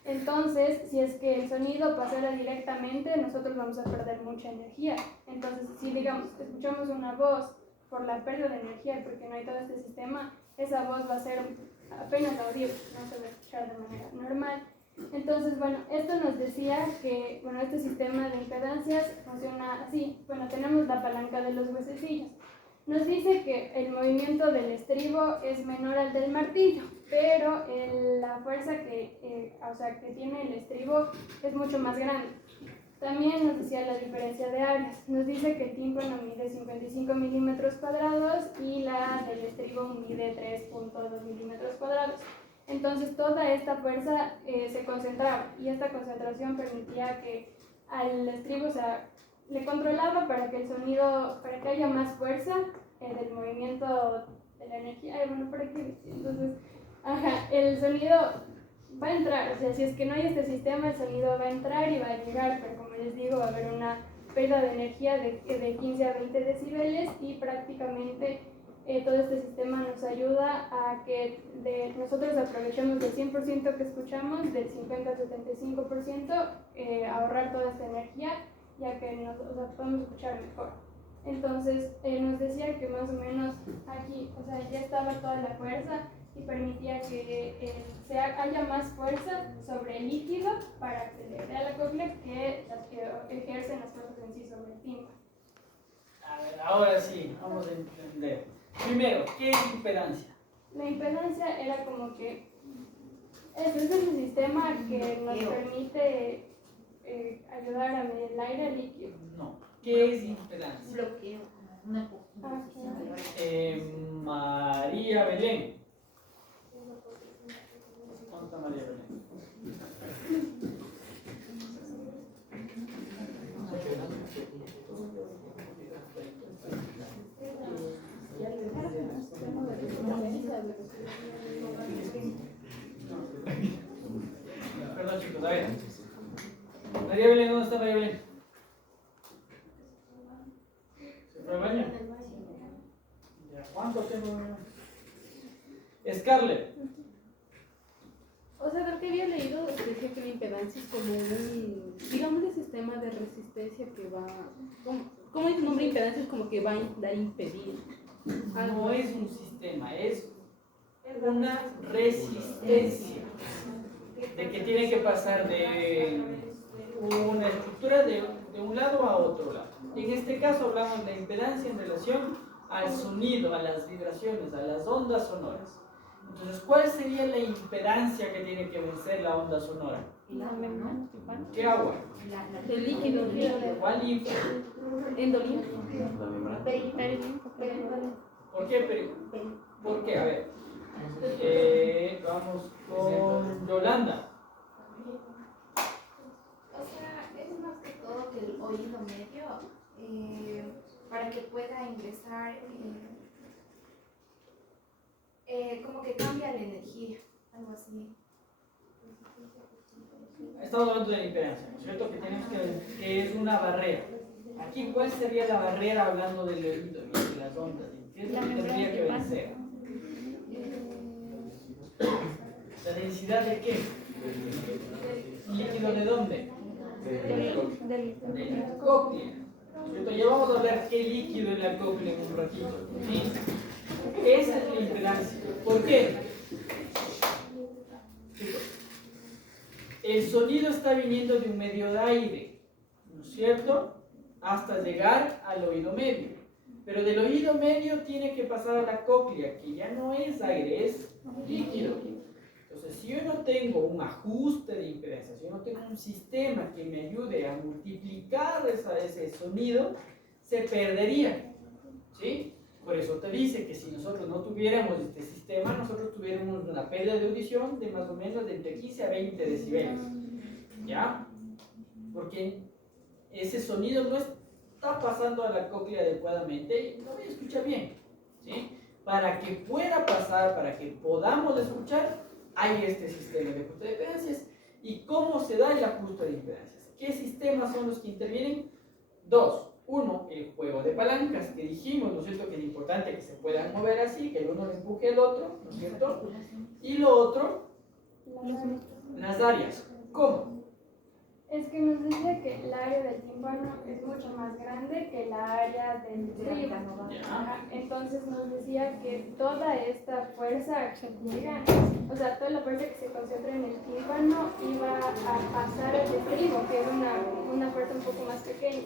Entonces, si es que el sonido pasara directamente, nosotros vamos a perder mucha energía. Entonces, si digamos, escuchamos una voz por la pérdida de energía, porque no hay todo este sistema, esa voz va a ser apenas audible, no se va a escuchar de manera normal. Entonces, bueno, esto nos decía que, bueno, este sistema de impedancias funciona así. Bueno, tenemos la palanca de los huesecillos. Nos dice que el movimiento del estribo es menor al del martillo, pero la fuerza que tiene el estribo es mucho más grande. También nos decía la diferencia de áreas. Nos dice que el tímpano mide 55 milímetros cuadrados y la del estribo mide 3.2 milímetros cuadrados. Entonces toda esta fuerza se concentraba y esta concentración permitía que al estribo, o sea, le controlaba para que el sonido, para que haya más fuerza del movimiento de la energía. Bueno, por aquí, entonces, el sonido va a entrar, o sea, si es que no hay este sistema, el sonido va a entrar y va a llegar, pero como les digo, va a haber una pérdida de energía de 15 a 20 decibeles y prácticamente todo este sistema nos ayuda a que nosotros aprovechemos del 100% que escuchamos, del 50 al 75%, ahorrar toda esta energía, ya que podemos escuchar mejor. Entonces nos decía que más o menos aquí, o sea, ya estaba toda la fuerza y permitía que haya más fuerza sobre el líquido para que le dé a la cóclea que las que ejercen las fuerzas en sí sobre el tímpano. A ver, ahora sí, vamos a entender. Primero, ¿qué es impedancia? La impedancia era como que ese es el sistema que nos permite ayudar a medir el aire líquido. No. ¿Qué es impedancia? Bloqueo. Una María Belén. ¿Dónde está María Belén? A ver. María Belén, ¿dónde está María Belén? ¿Se fue al baño? Ya, ¿cuánto tiempo? Scarlett. O sea, lo que había leído decía que la impedancia es como un, digamos, un sistema de resistencia que va, como dice el nombre impedancia, es como que va a impedir. No es un sistema, es una resistencia de que tiene que pasar de una estructura de un lado a otro lado. En este caso hablamos de impedancia en relación al sonido, a las vibraciones, a las ondas sonoras. Entonces, ¿cuál sería la impedancia que tiene que vencer la onda sonora? La membrana timpánica. ¿Qué agua? El líquido, ¿Cuál linfa? endolinfa. Perilinfo. ¿Por qué? ¿Por qué? A ver. Vamos con Yolanda. O sea, es más que todo que el oído medio, para que pueda ingresar, como que cambia la energía, algo así. Estamos hablando de la impedancia, ¿no es cierto? Que tenemos que es una barrera. Aquí, ¿cuál sería la barrera hablando del oído y de las ondas? ¿Qué es lo que tendría que vencer? ¿La densidad de qué? ¿Líquido de dónde? De la cóclea. Ya vamos a hablar qué líquido es la cóclea en un ratito. ¿Sí? Esa es la impedancia. ¿Por qué? El sonido está viniendo de un medio de aire, ¿no es cierto? Hasta llegar al oído medio. Pero del oído medio tiene que pasar a la cóclea, que ya no es aire, es líquido. Entonces, si yo no tengo un ajuste de impedancia, si yo no tengo un sistema que me ayude a multiplicar ese sonido, se perdería. ¿Sí? Por eso te dice que si nosotros no tuviéramos este sistema, nosotros tuviéramos una pérdida de audición de más o menos de entre 15 a 20 decibeles. ¿Ya? Porque ese sonido no está pasando a la cóclea adecuadamente y no voy a escuchar bien. ¿Sí? Para que pueda pasar, para que podamos escuchar, hay este sistema de ajuste de impedancias. ¿Y cómo se da el ajuste de impedancias? ¿Qué sistemas son los que intervienen? Dos. Uno, el juego de palancas, que dijimos, ¿no es cierto?, que es importante que se puedan mover así, que el uno le empuje al otro, ¿no es cierto? Y lo otro, las áreas. ¿Cómo? Es que nos dice que el área del tímpano es mucho más grande que la área del trigo. Ajá. Entonces nos decía que toda esta fuerza que llega, o sea, toda la fuerza que se concentra en el tímpano iba a pasar al estribo, que es una fuerza un poco más pequeña,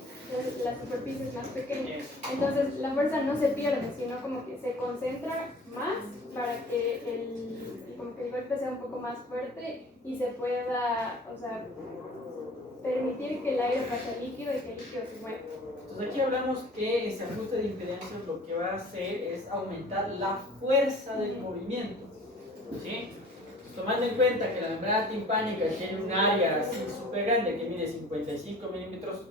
la superficie es más pequeña. Entonces la fuerza no se pierde, sino como que se concentra más para que como que el golpe sea un poco más fuerte y se pueda, o sea, permitir que el aire pase al líquido y que el líquido se mueva. Entonces aquí hablamos que ese ajuste de impedancias lo que va a hacer es aumentar la fuerza del movimiento. ¿Sí? Tomando en cuenta que la membrana timpánica tiene un área así súper grande que mide 55 milímetros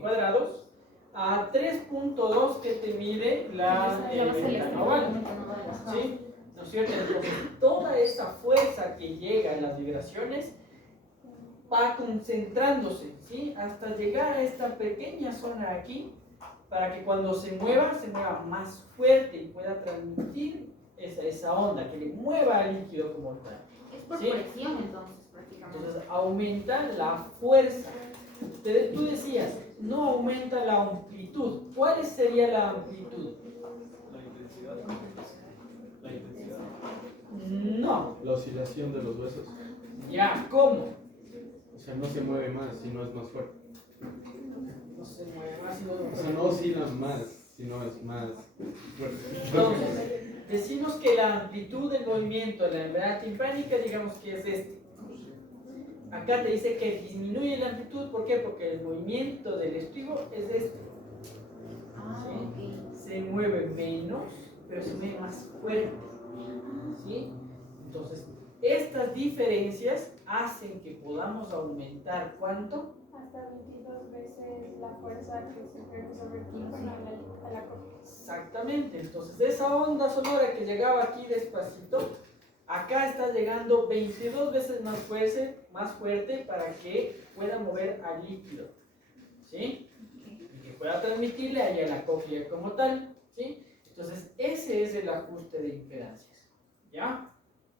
cuadrados, a 3.2 que te mide la ventana oval. ¿Sí? ¿No es cierto? Entonces toda esa fuerza que llega en las vibraciones va concentrándose, ¿sí?, hasta llegar a esta pequeña zona aquí, para que cuando se mueva más fuerte y pueda transmitir esa onda, que le mueva al líquido como tal. Es por ¿Sí? presión entonces, prácticamente. Entonces aumenta la fuerza. Tú decías, no aumenta la amplitud. ¿Cuál sería la amplitud? La intensidad. La intensidad. No. La oscilación de los huesos. Ya, ¿cómo? O sea, no se mueve más, sino es más fuerte. No se mueve más. O sea, no oscila más, sino es más fuerte. Entonces, decimos que la amplitud del movimiento de la membrana timpánica, digamos que es este. Acá te dice que disminuye la amplitud, ¿por qué? Porque el movimiento del estribo es este. ¿Sí? Se mueve menos, pero se mueve más fuerte. ¿Sí? Entonces, estas diferencias hacen que podamos aumentar ¿cuánto? Hasta 22 veces la fuerza que se ejerce sobre el tímpano a la cóclea. Exactamente. Entonces, esa onda sonora que llegaba aquí despacito, Acá está llegando 22 veces más fuerte para que pueda mover al líquido, ¿sí? Y que pueda transmitirle allá la cóclea como tal, ¿sí? Entonces, ese es el ajuste de impedancias, ¿ya?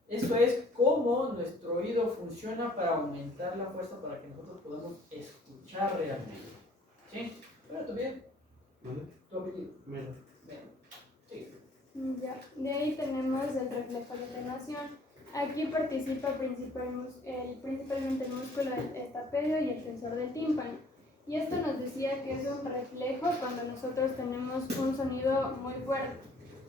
Eso es cómo nuestro oído funciona para aumentar la fuerza para que nosotros podamos escuchar realmente, ¿sí? Bueno, ¿tú bien? ¿Tu apellido? Mira. Bien. Sí. Ya. De ahí tenemos el reflejo de atenuación. Aquí participa principalmente el músculo del estapedio y el tensor del tímpano. Y esto nos decía que es un reflejo cuando nosotros tenemos un sonido muy fuerte.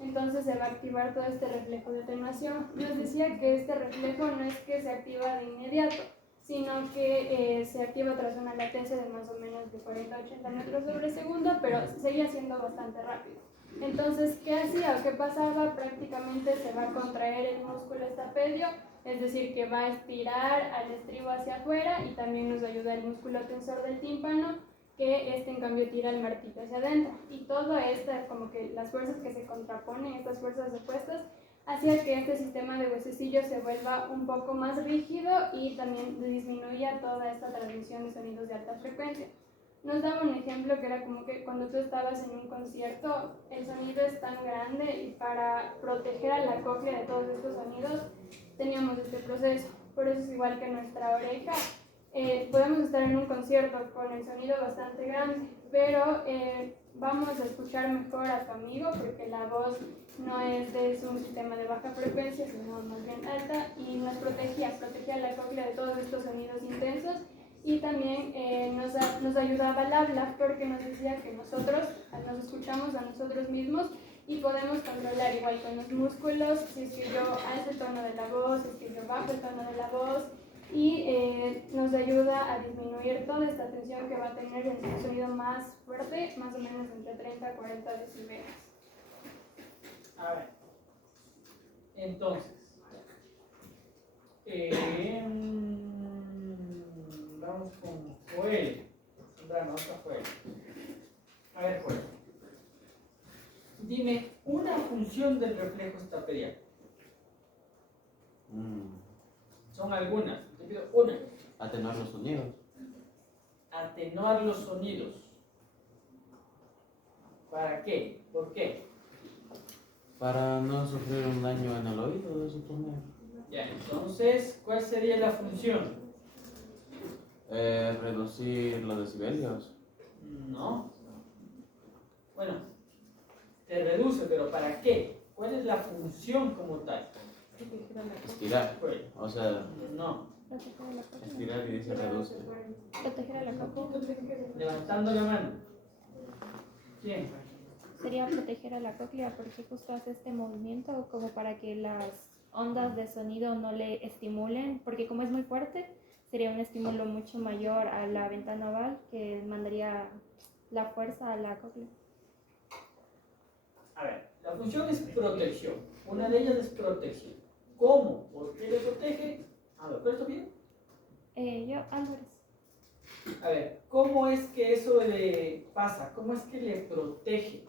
Entonces se va a activar todo este reflejo de atenuación. Nos decía que este reflejo no es que se activa de inmediato, sino que se activa tras una latencia de más o menos de 40 a 80 metros sobre segundo, pero seguía siendo bastante rápido. Entonces, ¿qué hacía o qué pasaba? Prácticamente se va a contraer el músculo estapedio, es decir, que va a estirar al estribo hacia afuera, y también nos ayuda el músculo tensor del tímpano, que en cambio tira el martillo hacia adentro. Y todo esto, como que las fuerzas que se contraponen, estas fuerzas opuestas, hacía que este sistema de huesecillos se vuelva un poco más rígido y también disminuía toda esta transmisión de sonidos de alta frecuencia. Nos daba un ejemplo que era como que cuando tú estabas en un concierto, el sonido es tan grande y para proteger a la cóclea de todos estos sonidos teníamos este proceso. Por eso es igual que nuestra oreja. Podemos estar en un concierto con el sonido bastante grande, pero vamos a escuchar mejor a tu amigo porque la voz no es de un sistema de baja frecuencia, sino más bien alta, y nos protegía la cóclea de todos estos sonidos intensos. Y también nos ayudaba al habla porque nos decía que nosotros nos escuchamos a nosotros mismos y podemos controlar igual con los músculos, si es que yo alzo el tono de la voz, si es que yo bajo el tono de la voz, y nos ayuda a disminuir toda esta tensión que va a tener en un sonido más fuerte, más o menos entre 30 a 40 decibeles. A ver, entonces, vamos con Joel. Vamos a Joel. A ver, Joel. Dime una función del reflejo estapedial. Son algunas. Te pido una. Atenuar los sonidos. Atenuar los sonidos. ¿Para qué? ¿Por qué? Para no sufrir un daño en el oído, supongo. Ya, entonces, ¿cuál sería la función? Reducir los decibelios. No. Bueno, te reduce, pero ¿para qué? ¿Cuál es la función como tal? Estirar. Pues, O sea, no. estirar y dice reduce. Proteger a la cóclea. Levantando la mano. ¿Quién? Sería proteger a la cóclea porque justo hace este movimiento como para que las ondas de sonido no le estimulen, porque como es muy fuerte, sería un estímulo mucho mayor a la ventana oval que mandaría la fuerza a la cóclea. A ver, la función es protección. Una de ellas es protección. ¿Cómo? ¿Por qué le protege? A ver, ¿pero esto bien? Yo, Álvarez. A ver, ¿cómo es que eso le pasa? ¿Cómo es que le protege?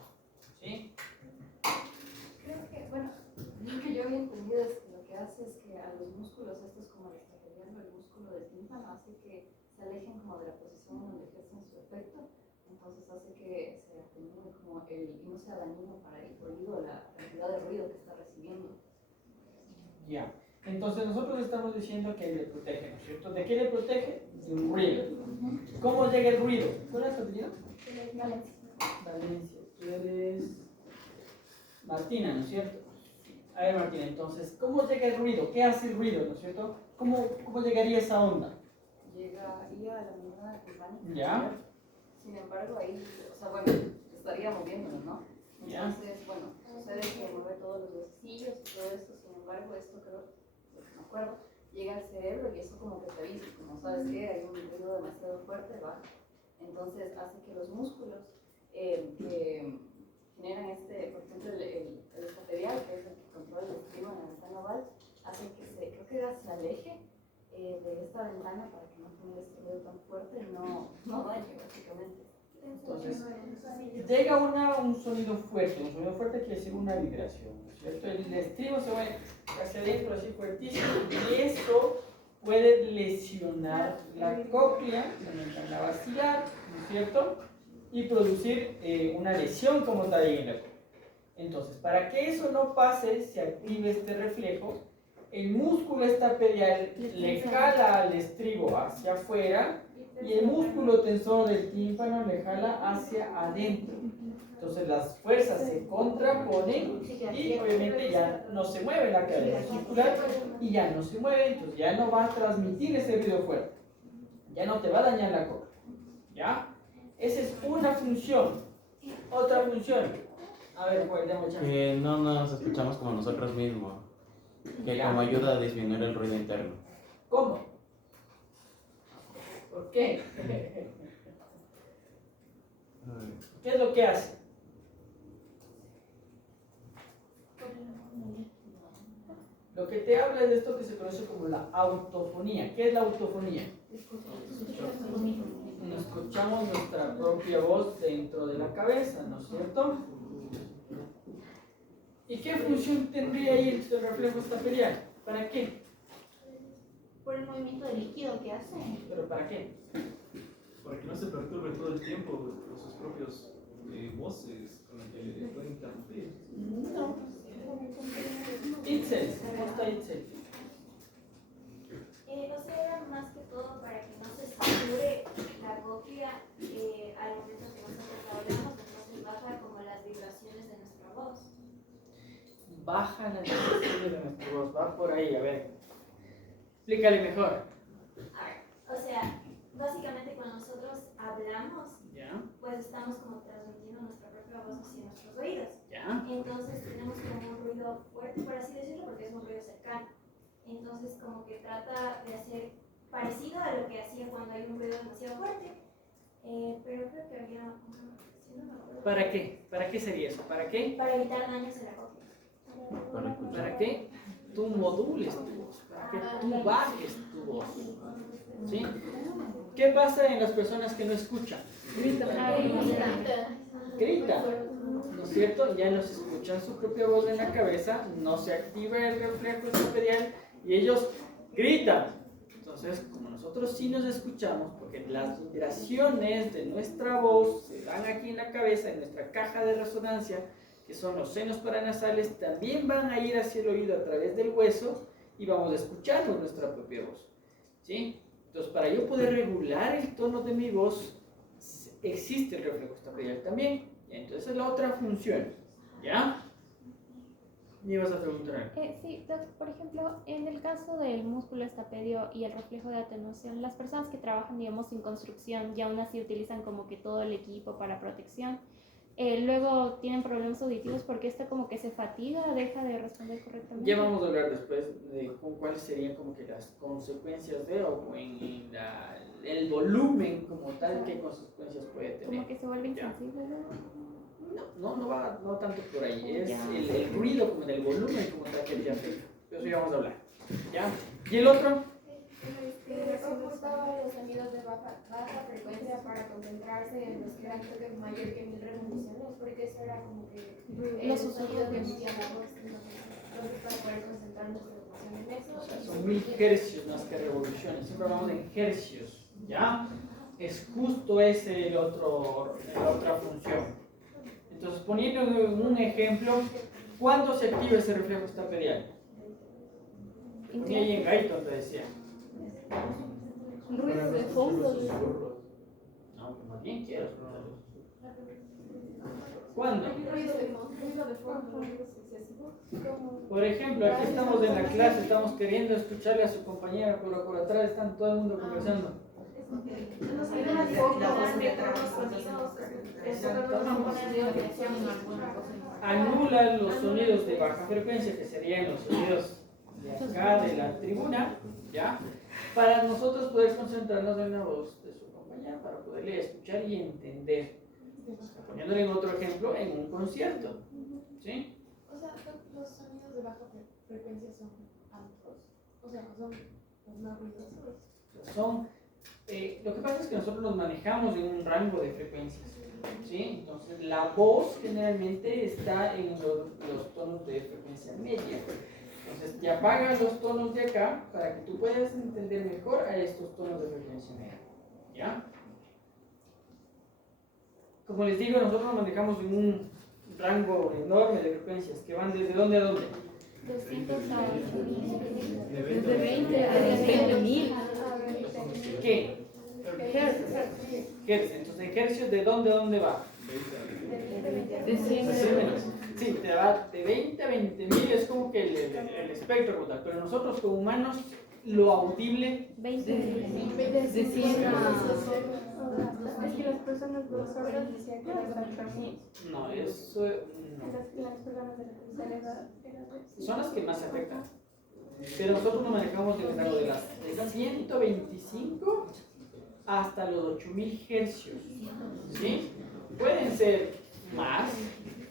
¿Sí? Creo que, bueno, lo que yo había entendido es que lo que hace es que a los músculos, estos como el estapedio, el músculo del tímpano, hace que se alejen como de la posición donde ejercen su efecto, entonces hace que se atenúe como y no sea dañino para el oído la cantidad de ruido que está recibiendo. Ya. Entonces nosotros estamos diciendo que le protege, ¿no es cierto? ¿De qué le protege? Del ruido. ¿Cómo llega el ruido? ¿Cuál es tu apellido? Valencia. Valencia. Tú eres Martina, ¿no es cierto? A ver, Martina, entonces, ¿cómo llega el ruido? ¿Qué hace el ruido, no es cierto? ¿Cómo llegaría esa onda? Llegaría a la membrana timpánica. ¿Ya? Sin embargo, ahí, o sea, bueno, estaría moviéndolo, ¿no? ¿Ya? Entonces, bueno, sucede que mueve todos los huesecillos y todo esto, sin embargo, esto creo, lo que me acuerdo, llega al cerebro y eso como que te avisa, como sabes que hay un ruido demasiado fuerte, va. Entonces hace que los músculos que generan por ejemplo, el estapedial, que es el que controla el estribo en la ventana oval, hace que creo que se aleje de esta ventana para que no genere este ruido tan fuerte y no dañe, básicamente. Entonces, llega un sonido fuerte. Un sonido fuerte quiere decir una vibración, ¿no es cierto? El estribo se va hacia adentro así fuertísimo y eso puede lesionar la cóclea, también a vacilar, ¿no es cierto? Y producir una lesión como tal ahí en la cóclea. Entonces, para que eso no pase, se active este reflejo, el músculo estapedial le jala al estribo hacia afuera y el músculo tensor del tímpano le jala hacia adentro. Entonces las fuerzas se contraponen y obviamente ya no se mueve la cadena muscular y ya no se mueve, entonces ya no va a transmitir ese ruido fuerte, ya no te va a dañar la cóclea, ¿ya? Esa es una función. Otra función, a ver, pues demos chance. Que no nos escuchamos como nosotros mismos, que Ya. como ayuda a disminuir el ruido interno. ¿Cómo? ¿Por qué? ¿Qué es lo que hace? Lo que te habla es de esto que se conoce como la autofonía. ¿Qué es la autofonía? Escuchamos nuestra propia voz dentro de la cabeza, ¿no es cierto? ¿Y qué función tendría ahí el reflejo estapedial? ¿Para qué? Por el movimiento del líquido que hace. ¿Pero para qué? Para que no se perturbe todo el tiempo por sus propios voces con las que le pueden interrumpir. No. Itzel, ¿cómo está Itzel? O sea, era más que todo para que no se sature la cóclea al momento que nosotros hablamos, entonces baja como las vibraciones de nuestra voz. Baja las vibraciones de nuestra voz, va por ahí, a ver. Explícale mejor. A ver, o sea, básicamente cuando nosotros hablamos, ¿Ya? pues estamos como transmitiendo nuestra propia voz hacia nuestros oídos. ¿Ya? Entonces tenemos como un ruido fuerte, por así decirlo, porque es un ruido cercano. Entonces como que trata de hacer parecido a lo que hacía cuando hay un ruido demasiado fuerte. Pero creo que había una... si no me acuerdo. ¿Para qué? ¿Para qué sería eso? ¿Para qué? Para evitar daños en la cóclea. ¿Para qué? Tú modules tu voz, para que tú bajes tu voz. ¿Sí? ¿Qué pasa en las personas que no escuchan? Gritan, ¿no es cierto? Ya no se escuchan su propia voz en la cabeza, no se activa el reflejo estapedial y ellos gritan. Entonces, como nosotros sí nos escuchamos, porque las vibraciones de nuestra voz se dan aquí en la cabeza, en nuestra caja de resonancia, que son los senos paranasales, también van a ir hacia el oído a través del hueso y vamos a escucharnos nuestra propia voz. ¿Sí? Entonces, para yo poder regular el tono de mi voz, existe el reflejo estapedial también. Entonces, es la otra función. ¿Ya? ¿Me ibas a preguntar? Sí, por ejemplo, en el caso del músculo estapedio y el reflejo de atenuación, las personas que trabajan, digamos, sin construcción y aún así utilizan como que todo el equipo para protección, luego tienen problemas auditivos porque esto como que se fatiga, deja de responder correctamente. Ya vamos a hablar después de cuáles serían como que las consecuencias de o en el volumen como tal, qué consecuencias puede tener. Como que se vuelve insensible, No va no tanto por ahí, es Ya. el ruido como del volumen como tal que te afecta. De eso ya vamos a hablar. ¿Ya? ¿Y el otro? Ocultaba los sonidos de baja frecuencia para concentrarse en los que eran creo que mayor que 1000 revoluciones, porque eso era como que Los sonidos que emitían la voz. Entonces, para poder concentrarnos en eso. O sea, son 1000 hercios más que revoluciones, siempre hablamos en hercios. ¿Ya? Es justo ese la otra función. Entonces, poniendo un ejemplo, ¿cuándo se activa ese reflejo estapedial? Ponía ahí en Gaiton, te decía. Ruido de fondo. No, más bien quiero. ¿Cuándo? Ruido de fondo. Por ejemplo, aquí estamos en la clase, estamos queriendo escucharle a su compañera, pero por atrás están todo el mundo conversando. Anula los sonidos de baja frecuencia, que serían los sonidos de acá de la tribuna, ¿ya? Para nosotros poder concentrarnos en la voz de su compañera, para poderle escuchar y entender. Poniéndole en otro ejemplo, en un concierto, ¿sí? O sea, los sonidos de baja frecuencia son altos. O sea, son más ruidosos. Son Lo que pasa es que nosotros nos manejamos en un rango de frecuencias, ¿sí? Entonces la voz generalmente está en los tonos de frecuencia media. Entonces te apagas los tonos de acá para que tú puedas entender mejor a estos tonos de frecuencia media, ¿ya? Como les digo, nosotros nos manejamos en un rango enorme de frecuencias que van desde dónde a dónde. 200 a 8000. Desde 20 a 20.000. ¿Qué? Hertz. Entonces, hercios, ¿de dónde a dónde va? De 100 a Sí, te va de 20 a 20.000, es como que el espectro total. Pero nosotros como humanos, lo audible, 20. de 100 a... Es que las personas sordas decían que era 8000. no, eso no. Las personas de la tercera edad eran de Son las que más se afectan. Pero nosotros nos manejamos en el rango de las de 125 hasta los 8000 hercios. ¿Sí? Pueden ser más,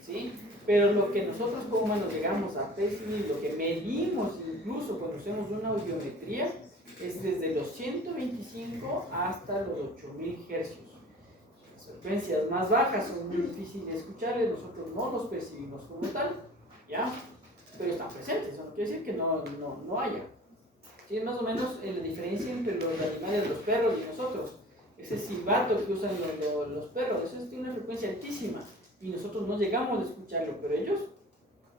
¿sí? Pero lo que nosotros como humanos llegamos a percibir, lo que medimos incluso cuando hacemos una audiometría, es desde los 125 hasta los 8000 hercios. Las frecuencias más bajas son muy difíciles de escucharles, nosotros no los percibimos como tal, ¿ya? Pero están presentes, eso no quiere decir que no haya. Sí, es más o menos la diferencia entre los animales, los perros y nosotros. Ese silbato que usan los perros, eso tiene una frecuencia altísima y nosotros no llegamos a escucharlo, pero ellos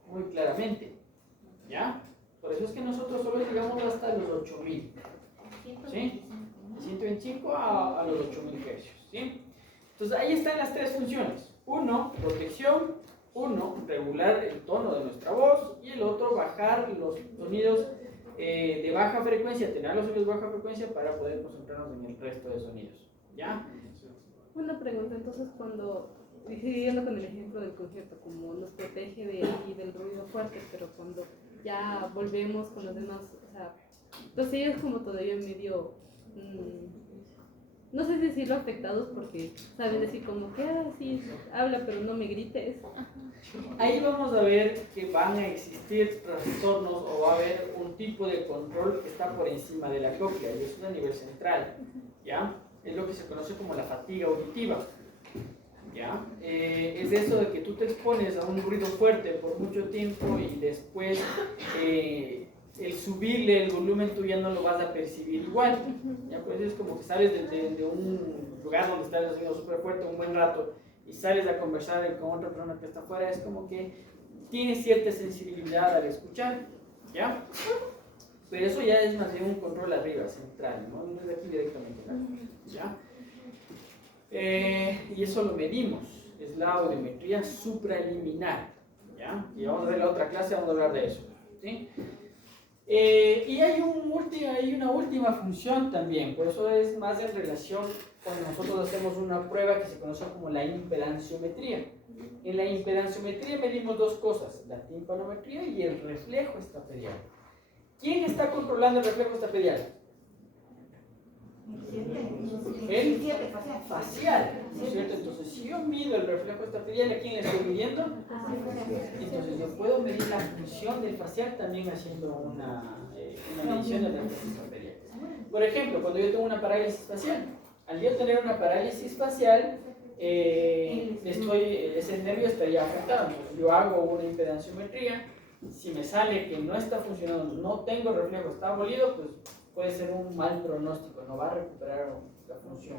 muy claramente, ¿ya? Por eso es que nosotros solo llegamos hasta los 8000, ¿sí? De 125 a los 8000 hercios, ¿sí? Entonces ahí están las tres funciones. Uno, protección. Uno, regular el tono de nuestra voz. Y el otro, bajar los sonidos de baja frecuencia, tener los sonidos de baja frecuencia para poder concentrarnos en el resto de sonidos, ¿ya? Una pregunta, entonces cuando, siguiendo con el ejemplo del concierto, como nos protege del ruido fuerte, pero cuando ya volvemos con los demás, o sea, entonces ellos como todavía medio, no sé si decirlo afectados porque saben decir como que sí, habla pero no me grites. Ahí vamos a ver que van a existir trastornos o va a haber un tipo de control que está por encima de la cóclea y es a nivel central, ¿ya? Es lo que se conoce como la fatiga auditiva, ¿ya? Es eso de que tú te expones a un ruido fuerte por mucho tiempo y después el subirle el volumen tú ya no lo vas a percibir igual, ¿ya? Pues es como que sales de un lugar donde está el sonido súper fuerte un buen rato y sales a conversar con otra persona que está afuera, es como que tienes cierta sensibilidad al escuchar, ¿ya? Pero eso ya es más bien un control arriba, central, ¿no? No es de aquí directamente, ¿ya? Y eso lo medimos, es la audiometría supraliminar, ¿ya? Y vamos a ver la otra clase, vamos a hablar de eso, ¿sí? Y hay una última función también, por eso es más en relación cuando nosotros hacemos una prueba que se conoce como la impedanciometría. En la impedanciometría medimos dos cosas, la timpanometría y el reflejo estapedial. ¿Quién está controlando el reflejo estapedial? El facial, ¿no es cierto? Entonces, si yo mido el reflejo estapedial, ¿a quién le estoy midiendo? Entonces, yo puedo medir la función del facial también haciendo una medición del reflejo estapedial. Por ejemplo, cuando yo tengo una parálisis facial, al yo tener una parálisis facial, ese nervio estaría afectado. Entonces, yo hago una impedanciometría. Si me sale que no está funcionando, no tengo reflejo, está abolido, pues puede ser un mal pronóstico, no va a recuperar la función,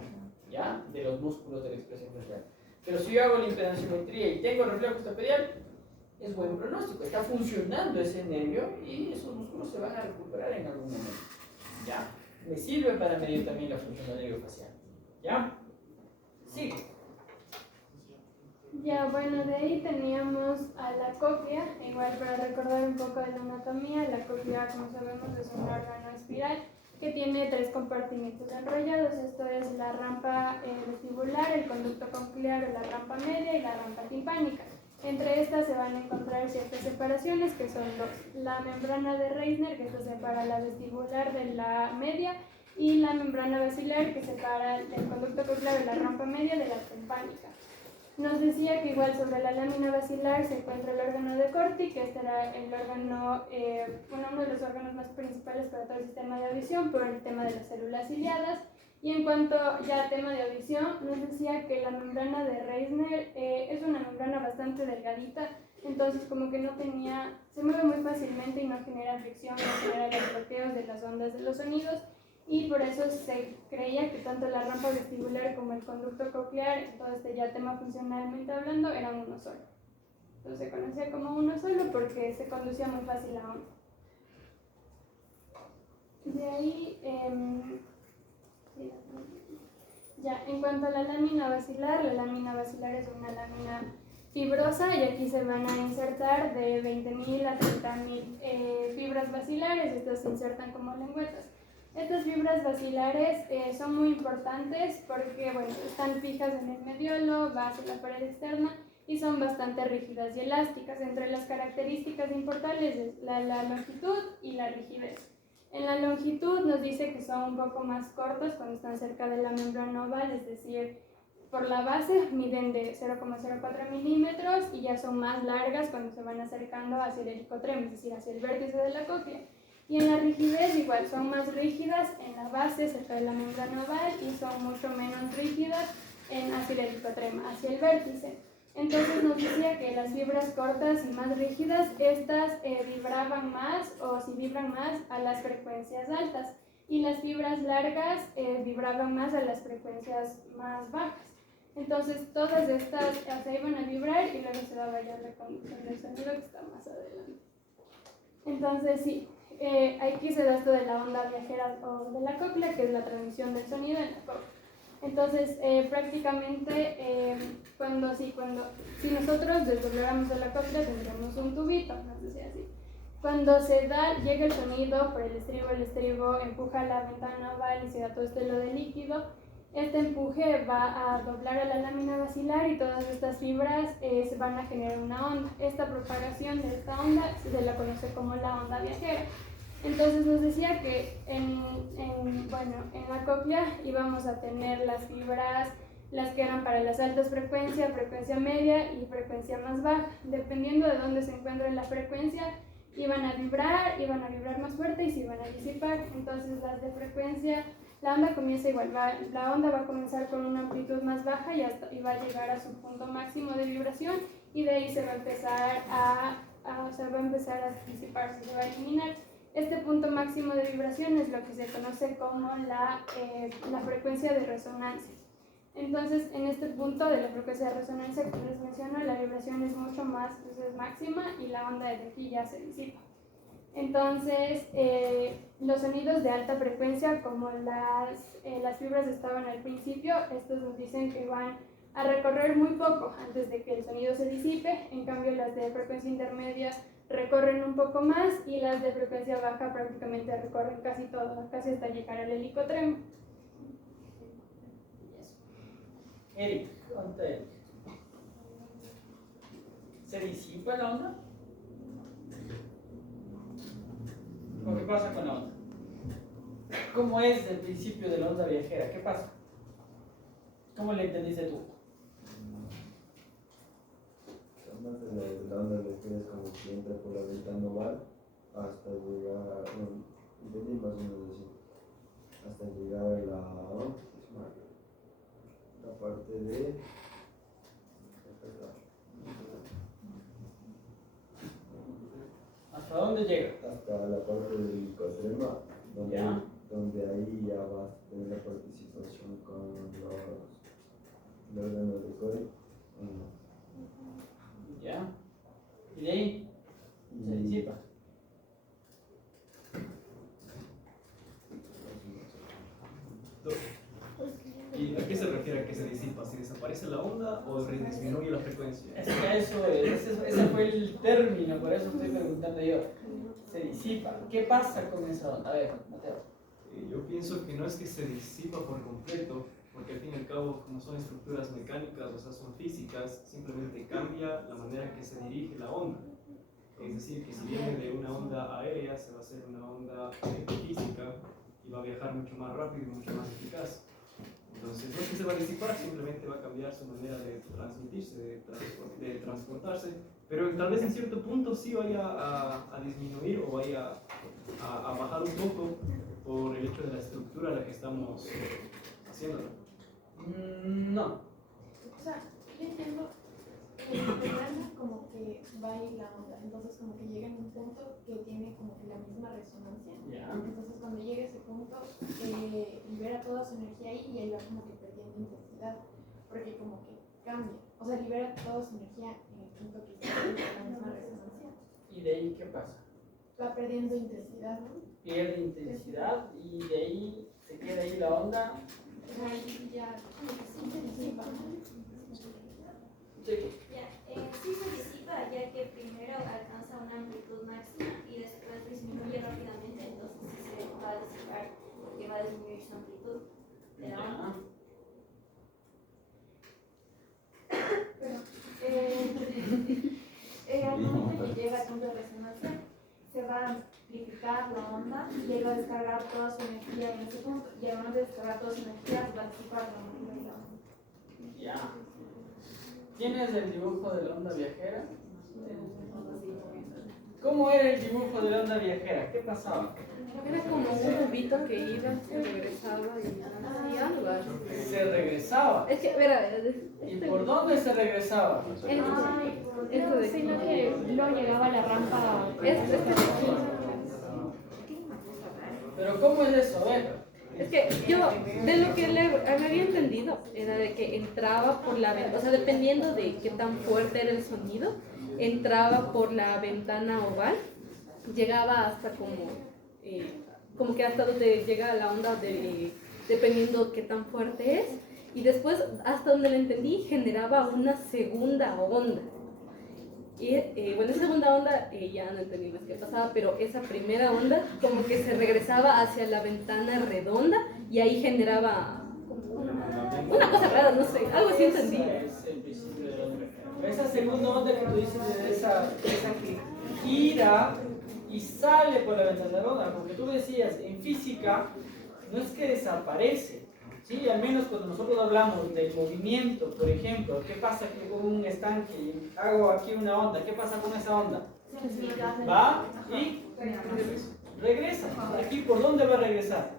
¿ya? De los músculos de la expresión facial. Pero si yo hago la impedanciometría y tengo reflejo estapedial, es buen pronóstico, está funcionando ese nervio y esos músculos se van a recuperar en algún momento, ¿ya? Me sirve para medir también la función del nervio facial, ¿ya? Sigue. Ya, bueno, de ahí teníamos a la cóclea, igual para recordar un poco de la anatomía, la cóclea, como sabemos, es un órgano espiral que tiene tres compartimientos enrollados, esto es la rampa vestibular, el conducto coclear o la rampa media y la rampa timpánica. Entre estas se van a encontrar ciertas separaciones que son la membrana de Reisner, que se separa la vestibular de la media, y la membrana basilar, que separa el conducto coclear de la rampa media de la timpánica. Nos decía que igual sobre la lámina basilar se encuentra el órgano de Corti, que este era el órgano, uno de los órganos más principales para todo el sistema de audición por el tema de las células ciliadas. Y en cuanto ya al tema de audición, nos decía que la membrana de Reisner es una membrana bastante delgadita, entonces como que no tenía, se mueve muy fácilmente y no genera fricción, no genera los bloqueos de las ondas de los sonidos, y por eso se creía que tanto la rampa vestibular como el conducto coclear, en todo este ya tema funcionalmente hablando, eran uno solo. Entonces se conocía como uno solo porque se conducía muy fácil la onda. De ahí, ya, en cuanto a la lámina basilar es una lámina fibrosa y aquí se van a insertar de 20.000 a 30.000 fibras basilares. Estas se insertan como lengüetas. Estas fibras basilares son muy importantes porque, bueno, están fijas en el mediolo, va hacia la pared externa y son bastante rígidas y elásticas. Entre las características importantes es la longitud y la rigidez. En la longitud nos dice que son un poco más cortas cuando están cerca de la membrana oval, es decir, por la base miden de 0,04 milímetros y ya son más largas cuando se van acercando hacia el helicotremo, es decir, hacia el vértice de la cóclea. Y en la rigidez igual son más rígidas en la base cerca de la membrana oval y son mucho menos rígidas hacia el helicotremo, hacia el vértice. Entonces nos decía que las fibras cortas y más rígidas, estas vibraban más o si vibran más a las frecuencias altas y las fibras largas vibraban más a las frecuencias más bajas. Entonces todas estas se iban a vibrar y luego se daba ya la conducción del sonido que está más adelante. Entonces sí, aquí se da esto de la onda viajera o de la cóclea, que es la transmisión del sonido en la cóclea. Entonces, prácticamente, si nosotros desdobláramos de la cóclea, tendríamos un tubito, no sé si así. Cuando llega el sonido por el estribo empuja la ventana oval y se da todo este hilo de líquido. Este empuje va a doblar a la lámina basilar y todas estas fibras se van a generar una onda. Esta propagación de esta onda se la conoce como la onda viajera. Entonces nos decía que en la cóclea íbamos a tener las fibras, las que eran para las altas frecuencias, frecuencia media y frecuencia más baja. Dependiendo de dónde se encuentre la frecuencia, iban a vibrar más fuerte y se iban a disipar. Entonces las de frecuencia, la onda comienza igual, la onda va a comenzar con una amplitud más baja y va a llegar a su punto máximo de vibración y de ahí se va a empezar a disipar, se va a eliminar. Este punto máximo de vibración es lo que se conoce como la frecuencia de resonancia. Entonces, en este punto de la frecuencia de resonancia, como les menciono, la vibración es mucho más, es máxima y la onda desde aquí ya se disipa. Entonces, los sonidos de alta frecuencia, como las fibras estaban al principio, estos nos dicen que van a recorrer muy poco antes de que el sonido se disipe. En cambio, las de frecuencia intermedia recorren un poco más y las de frecuencia baja prácticamente recorren casi todo, casi hasta llegar al helicotremo. Eric, ¿cuánto es? ¿Se disipa la onda? ¿O qué pasa con la onda? ¿Cómo es el principio de la onda viajera? ¿Qué pasa? ¿Cómo le entendiste tú? La onda viajera es como que entra por la ventana oval hasta llegar, entendí más o menos así, hasta llegar a la parte de ¿Hasta dónde llega? hasta la parte del helicotrema, donde ahí ya vas a tener la participación con los órganos de Cori. ¿Ya? ¿Y de ahí? Se disipa. ¿Y a qué se refiere a que se disipa? ¿Si desaparece la onda o disminuye la frecuencia? Es que ese fue el término, por eso estoy preguntando yo. Se disipa. ¿Qué pasa con esa onda? A ver, Mateo. Yo pienso que no es que se disipa por completo, porque al fin y al cabo, como son estructuras mecánicas, o sea, son físicas, simplemente cambia la manera en que se dirige la onda. Es decir, que si viene de una onda aérea, se va a hacer una onda física y va a viajar mucho más rápido y mucho más eficaz. Entonces, no es que se va a disipar, simplemente va a cambiar su manera de transmitirse, de transportarse, pero tal vez en cierto punto sí vaya a disminuir o vaya a bajar un poco por el hecho de la estructura a la que estamos haciéndolo. No. O sea, yo entiendo que el programa como que va a ir la onda, entonces como que llega en un punto que tiene como que la misma resonancia. Ya. Entonces cuando llega a ese punto, libera toda su energía ahí y ahí va como que perdiendo intensidad, porque como que cambia. O sea, libera toda su energía en el punto que está en la misma resonancia. ¿Y de ahí qué pasa? Va perdiendo intensidad, ¿no? Pierde intensidad y de ahí se queda ahí la onda. Ahí ya como que sí se disipa. Sí. Ya, sí se disipa ya que primero alcanza una amplitud máxima y después disminuye rápidamente, entonces sí se va a disipar porque va a disminuir su amplitud de la onda. Al momento que llega al punto de resonancia, se va a amplificar la onda y él va a descargar toda su energía en ese punto. Y al momento de descargar toda su energía, se va a disipar la amplitud de la onda. Ya. ¿Tienes el dibujo de la onda viajera? ¿Cómo era el dibujo de la onda viajera? ¿Qué pasaba? Era como un cubito que iba, se regresaba y algo así. Se regresaba. Es que, mira, ¿Y por dónde se regresaba? Esto de Sino que luego llegaba a la rampa. Pero ¿cómo es eso? A ver. Es que yo, de lo que me había entendido, era de que entraba por la ventana, o sea, dependiendo de qué tan fuerte era el sonido, entraba por la ventana oval, llegaba hasta como que hasta donde llega la onda, dependiendo qué tan fuerte es, y después, hasta donde lo entendí, generaba una segunda onda. Y bueno, esa segunda onda ya no entendí más qué pasaba, pero esa primera onda como que se regresaba hacia la ventana redonda y ahí generaba una cosa rara, no sé, algo así entendí. Es el principio de la onda viajera. Esa segunda onda que tú dices de esa que gira y sale por la ventana redonda, porque tú decías, en física no es que desaparece. Sí, al menos cuando nosotros hablamos del movimiento, por ejemplo, ¿qué pasa que con un estanque? Hago aquí una onda, ¿qué pasa con esa onda? Va y regresa. ¿Aquí por dónde va a regresar?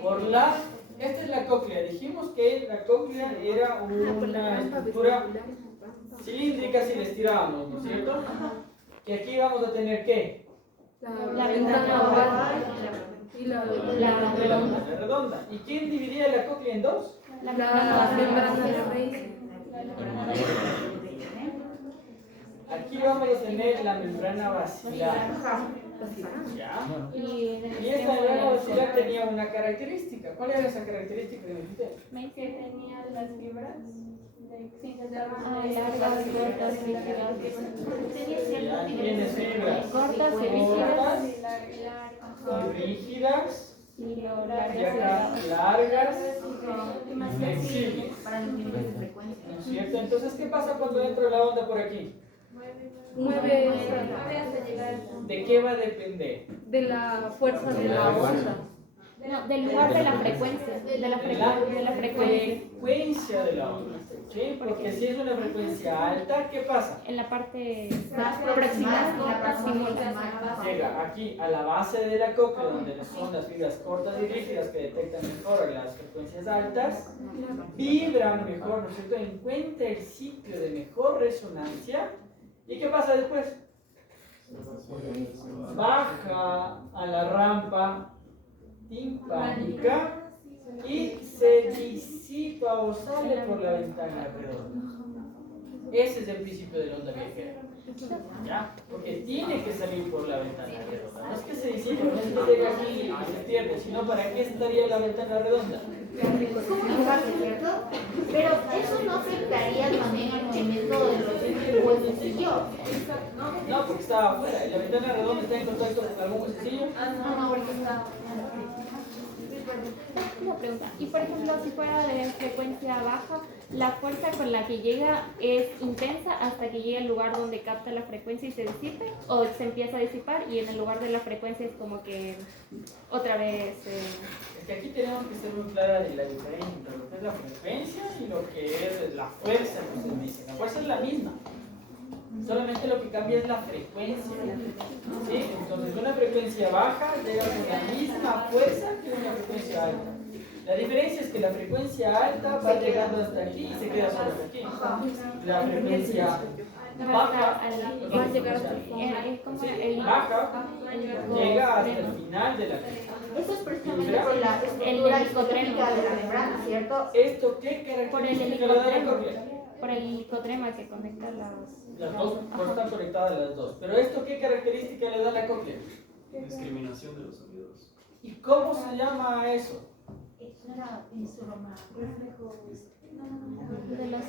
Por la... Esta es la cóclea. Dijimos que la cóclea era una estructura cilíndrica si la estirábamos, ¿no es cierto? Y aquí vamos a tener ¿qué? La ventana oval. Y la redonda. La redonda. ¿Y quién dividía la cóclea en dos? La membrana de raíz. Aquí vamos a tener la membrana basilar. ¿Ya? Y esta membrana basilar tenía una característica. ¿Cuál era esa característica que dijiste? Que tenía las fibras Largas, cortas, rígidas. Ya tienes fibras Cortas y rígidas. rígidas y acá largas y flexibles. ¿No es cierto? Entonces, ¿qué pasa cuando entra la onda por aquí? Mueve hasta llegar al punto. ¿De qué va a depender? de la fuerza de la onda. No, del lugar de la frecuencia. De la frecuencia. Frecuencia de la onda. ¿Sí? Porque si es una frecuencia alta, ¿qué pasa? En la parte Más próxima. Llega aquí a la base de la cóclea, donde son las fibras cortas y rígidas que detectan mejor las frecuencias altas, vibran mejor, ¿no es cierto? Encuentra el sitio de mejor resonancia. ¿Y qué pasa después? Baja a la rampa timpánica y se disipa o sale por la ventana redonda. Ese es el principio de la onda viajera. ¿Ya? Porque tiene que salir por la ventana redonda. No es que se disipa, no es que llega aquí y se pierde, sino ¿para qué estaría la ventana redonda? Comunicarse, ¿cierto? Pero eso no afectaría también al movimiento de los huesecillos. No, porque estaba afuera. ¿Y la ventana redonda está en contacto con algún huesecillo? No, porque está. Una pregunta. Y por ejemplo, si fuera de frecuencia baja, ¿la fuerza con la que llega es intensa hasta que llegue al lugar donde capta la frecuencia y se disipe? ¿O se empieza a disipar y en el lugar de la frecuencia es como que otra vez... que aquí tenemos que ser muy clara de la diferencia entre lo que es la frecuencia y lo que es la fuerza que se dice. La fuerza es la misma, solamente lo que cambia es la frecuencia. ¿Sí? Entonces una frecuencia baja llega con la misma fuerza que una frecuencia alta. La diferencia es que la frecuencia alta va llegando hasta aquí y se queda solo hasta aquí. La frecuencia baja va a llegar hasta el baja llega hasta el final de la frecuencia. Eso es precisamente por la estructura isotérmica de la membrana, ¿cierto? ¿Esto qué característica le da la cóclea? Por el icotrema que conecta Las dos, por estar conectadas las dos. Pero ¿esto qué característica le da la cóclea? Discriminación de los sonidos. ¿Y cómo se llama eso? No era insuroma, reflejos. de los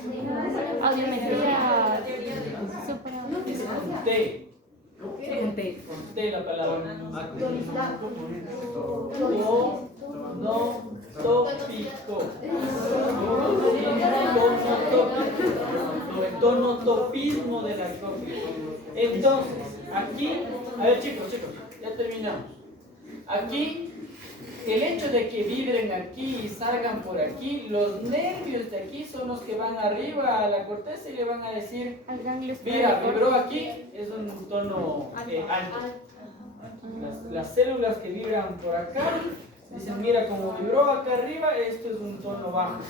audiometría Es con T. Con T la palabra. Tonotópico. El tonotopismo de la cóclea. Entonces, aquí, a ver chicos, ya terminamos. Aquí, el hecho de que vibren aquí y salgan por aquí, los nervios de aquí son los que van arriba a la corteza y le van a decir, mira, vibró aquí, es un tono alto. Las células que vibran por acá dicen, mira, como vibró acá arriba, esto es un tono bajo.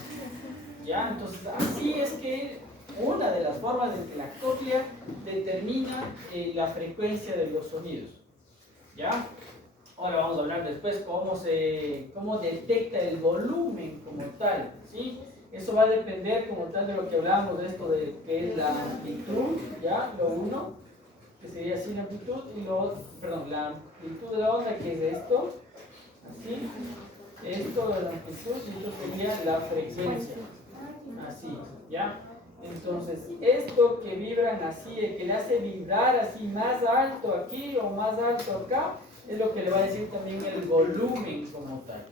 ¿Ya? Entonces, así es que una de las formas en que la cóclea determina la frecuencia de los sonidos. ¿Ya? Ahora vamos a hablar después cómo detecta el volumen como tal, ¿sí? Eso va a depender como tal de lo que hablábamos de esto de que es la amplitud, ¿ya? Lo uno, que sería así la amplitud, y la amplitud de la onda, que es esto, así, esto de la amplitud, y esto sería la frecuencia, así, ¿ya? Entonces, esto que vibran así, el que le hace vibrar así más alto aquí o más alto acá, es lo que le va a decir también el volumen como tal.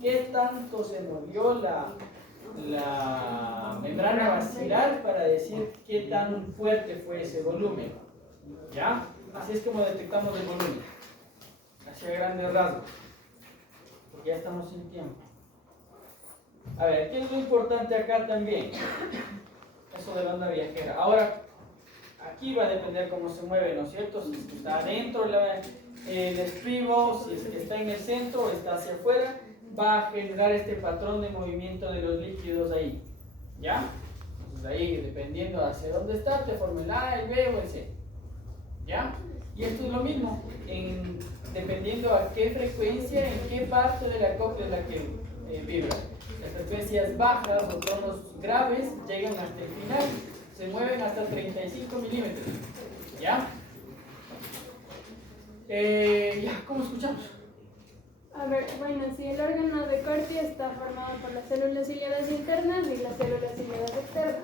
¿Qué tanto se movió la membrana basilar para decir qué tan fuerte fue ese volumen? ¿Ya? Así es como detectamos el volumen. Así a grandes rasgos. Porque ya estamos sin tiempo. A ver, ¿qué es lo importante acá también? Eso de la onda viajera. Ahora, aquí va a depender cómo se mueve, ¿no es cierto? Si es que está adentro el estribo, si es que está en el centro o está hacia afuera, va a generar este patrón de movimiento de los líquidos ahí. ¿Ya? Entonces ahí, dependiendo hacia dónde está, te forma el A, el B o el C. ¿Ya? Y esto es lo mismo, dependiendo a qué frecuencia, en qué parte de la cóclea es la que vibra. Las frecuencias bajas o tonos graves llegan hasta el final, se mueven hasta 35 milímetros. ¿Ya? ¿Cómo escuchamos? A ver, bueno, si el órgano de Corti está formado por las células ciliadas internas y las células ciliadas externas.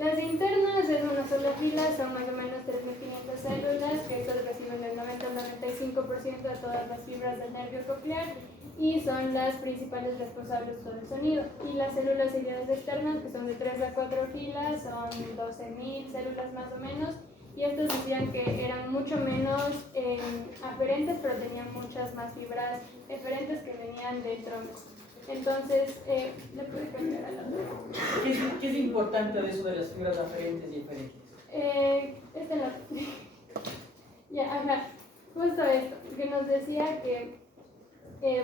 Las internas es una sola fila, son más o menos 3.500 células, que estas reciben el 90-95% de todas las fibras del nervio coclear y son las principales responsables por el sonido. Y las células ciliadas externas, que son de 3 a 4 filas, son 12.000 células más o menos, y estos decían que eran mucho menos aferentes, pero tenían muchas más fibras eferentes que venían del tronco. Entonces, ¿le puede cambiar a la otra? ¿Qué es importante de eso de las fibras aferentes y eferentes? Ya, ajá, justo esto, que nos decía que,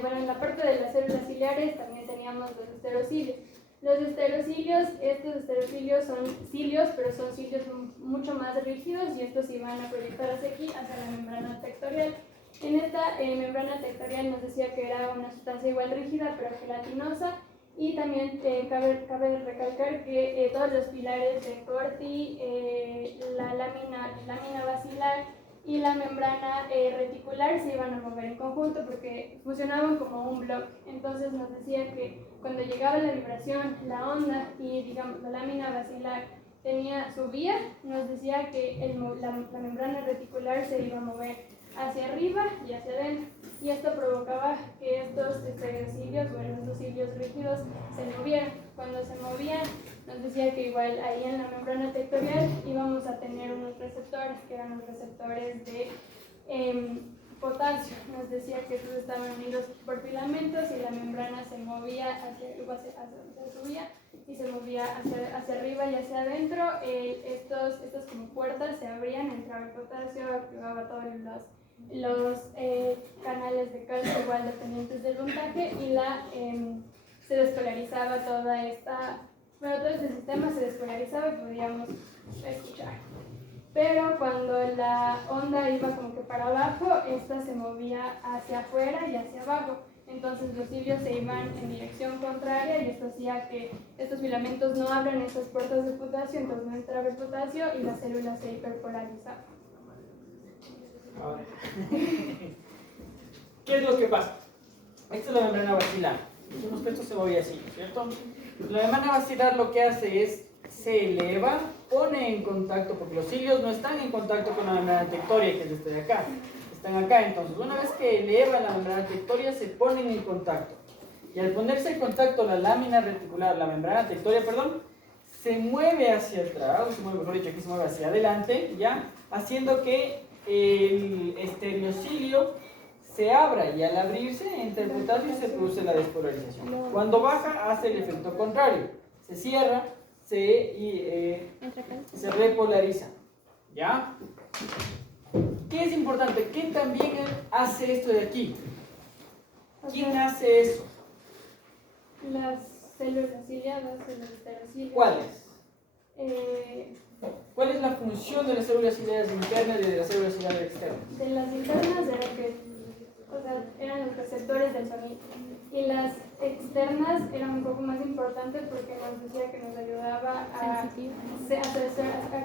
bueno, en la parte de las células ciliares también teníamos los esterocilios. Los esterocilios, estos esterocilios son cilios, pero son cilios mucho más rígidos y estos se van a proyectar hacia aquí, hacia la membrana tectorial. En esta membrana tectorial nos decía que era una sustancia igual rígida, pero gelatinosa. Y también cabe recalcar que todos los pilares de Corti, la lámina basilar y la membrana reticular se iban a mover en conjunto porque funcionaban como un bloque. Entonces nos decía que cuando llegaba la vibración, la onda y digamos la lámina basilar subía, nos decía que la membrana reticular se iba a mover hacia arriba y hacia adentro. Y esto provocaba que estos cilios, bueno, estos cilios rígidos se movieran. Cuando se movían, nos decía que igual ahí en la membrana tectorial íbamos a tener unos receptores, que eran los receptores de potasio. Nos decía que estos estaban unidos por filamentos y la membrana se movía subía y se movía hacia arriba y hacia adentro. Estas como puertas se abrían, entraba el potasio, activaba todos los canales de calcio igual dependientes del voltaje y se despolarizaba todo este sistema se despolarizaba y podíamos escuchar. Pero cuando la onda iba como que para abajo, esta se movía hacia afuera y hacia abajo. Entonces los cilios se iban en dirección contraria y esto hacía que estos filamentos no abran esas puertas de potasio, entonces no entraba el potasio y la célula se hiperpolarizaban. Ahora, ¿qué es lo que pasa? Esta es la membrana basilar. Dijimos que esto se movía así, ¿cierto? La membrana basilar lo que hace es se eleva, pone en contacto, porque los cilios no están en contacto con la membrana tectoria, que es esta de acá, están acá. Entonces, una vez que eleva la membrana tectoria, se ponen en contacto. Y al ponerse en contacto la lámina reticular, la membrana tectoria, perdón, se mueve hacia atrás, o se mueve, mejor dicho, aquí se mueve hacia adelante, ¿ya? Haciendo que el estereocilio se abra y al abrirse entre el potasio se produce la despolarización. Cuando baja hace el efecto contrario, se cierra, se repolariza. ¿Ya? ¿Qué es importante? ¿Quién también hace esto de aquí? ¿Quién hace eso? Las células ciliadas, células estereociliadas. ¿Cuáles? ¿Cuál es la función de las células ciliadas internas y de las células ciliadas externas? De las internas eran los receptores del sonido y las externas eran un poco más importantes porque nos decía que nos ayudaba a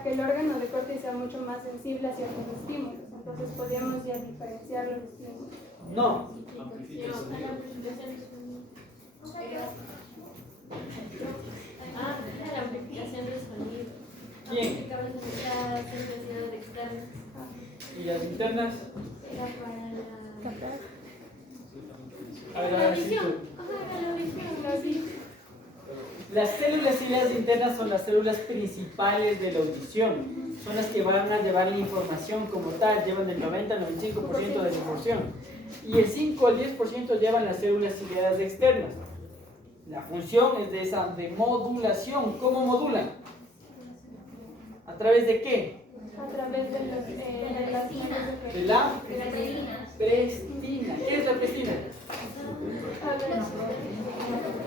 que el órgano de Corti sea mucho más sensible a ciertos estímulos, entonces podíamos ya diferenciar los estímulos. No. La amplificación del sonido. ¿Quién? Las células externas. ¿Y las internas? Era para la visión. Las células ciliadas internas son las células principales de la audición. Son las que van a llevar la información como tal, llevan del 90 al 95% de su porción. Y el 5 al 10% llevan las células ciliadas externas. La función es de modulación. ¿Cómo modulan? ¿A través de qué? A través de la prestina. ¿Qué es la prestina?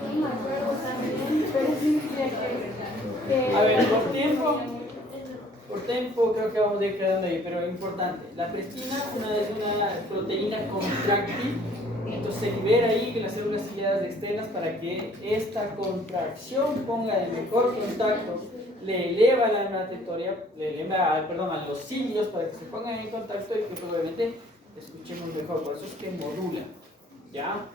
No me acuerdo también, pero sí que a ver, por tiempo creo que vamos a ir quedando ahí, pero importante. La prestina es una proteína contráctil, entonces se libera ahí en las células ciliadas externas para que esta contracción ponga de mejor contacto, le eleva la membrana tectoria, le eleva a los cilios para que se pongan en contacto y que probablemente escuchemos mejor, por eso es que modula. ¿Ya?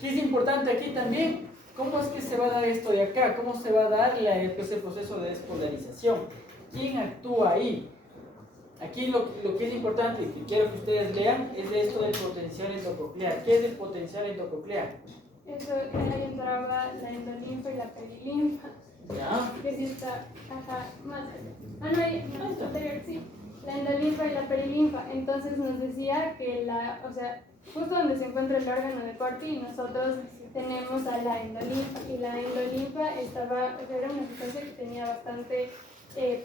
¿Qué es importante aquí también? ¿Cómo es que se va a dar esto de acá? ¿Cómo se va a dar ese proceso de despolarización? ¿Quién actúa ahí? Aquí lo que es importante y que quiero que ustedes lean es esto del potencial endococlear. ¿Qué es el potencial endococlear? Eso, ahí entraba la endolinfa y la perilinfa. ¿Ya? Que sí está, más allá. No, anterior, sí. La endolinfa y la perilinfa. Entonces nos decía que justo donde se encuentra el órgano de Corti, nosotros tenemos a la endolinfa. Y la endolinfa era una sustancia que tenía bastante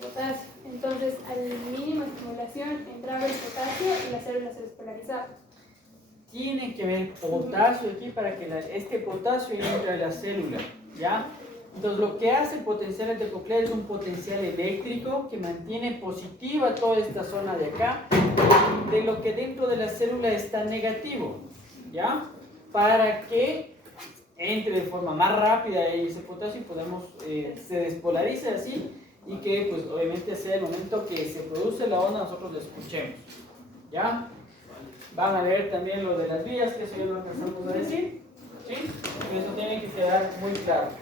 potasio. Entonces, a la mínima estimulación entraba el potasio y la célula se despolarizaba. Tiene que haber potasio aquí para que este potasio entre a la célula. ¿Ya? Entonces, lo que hace el potencial endococlear es un potencial eléctrico que mantiene positiva toda esta zona de acá, de lo que dentro de la célula está negativo, ¿ya? Para que entre de forma más rápida ese potasio y se despolarice así y que, pues, obviamente sea el momento que se produce la onda, nosotros la escuchemos, ¿ya? Van a ver también lo de las vías, que eso ya lo empezamos a decir, ¿sí? Pero eso tiene que quedar muy claro.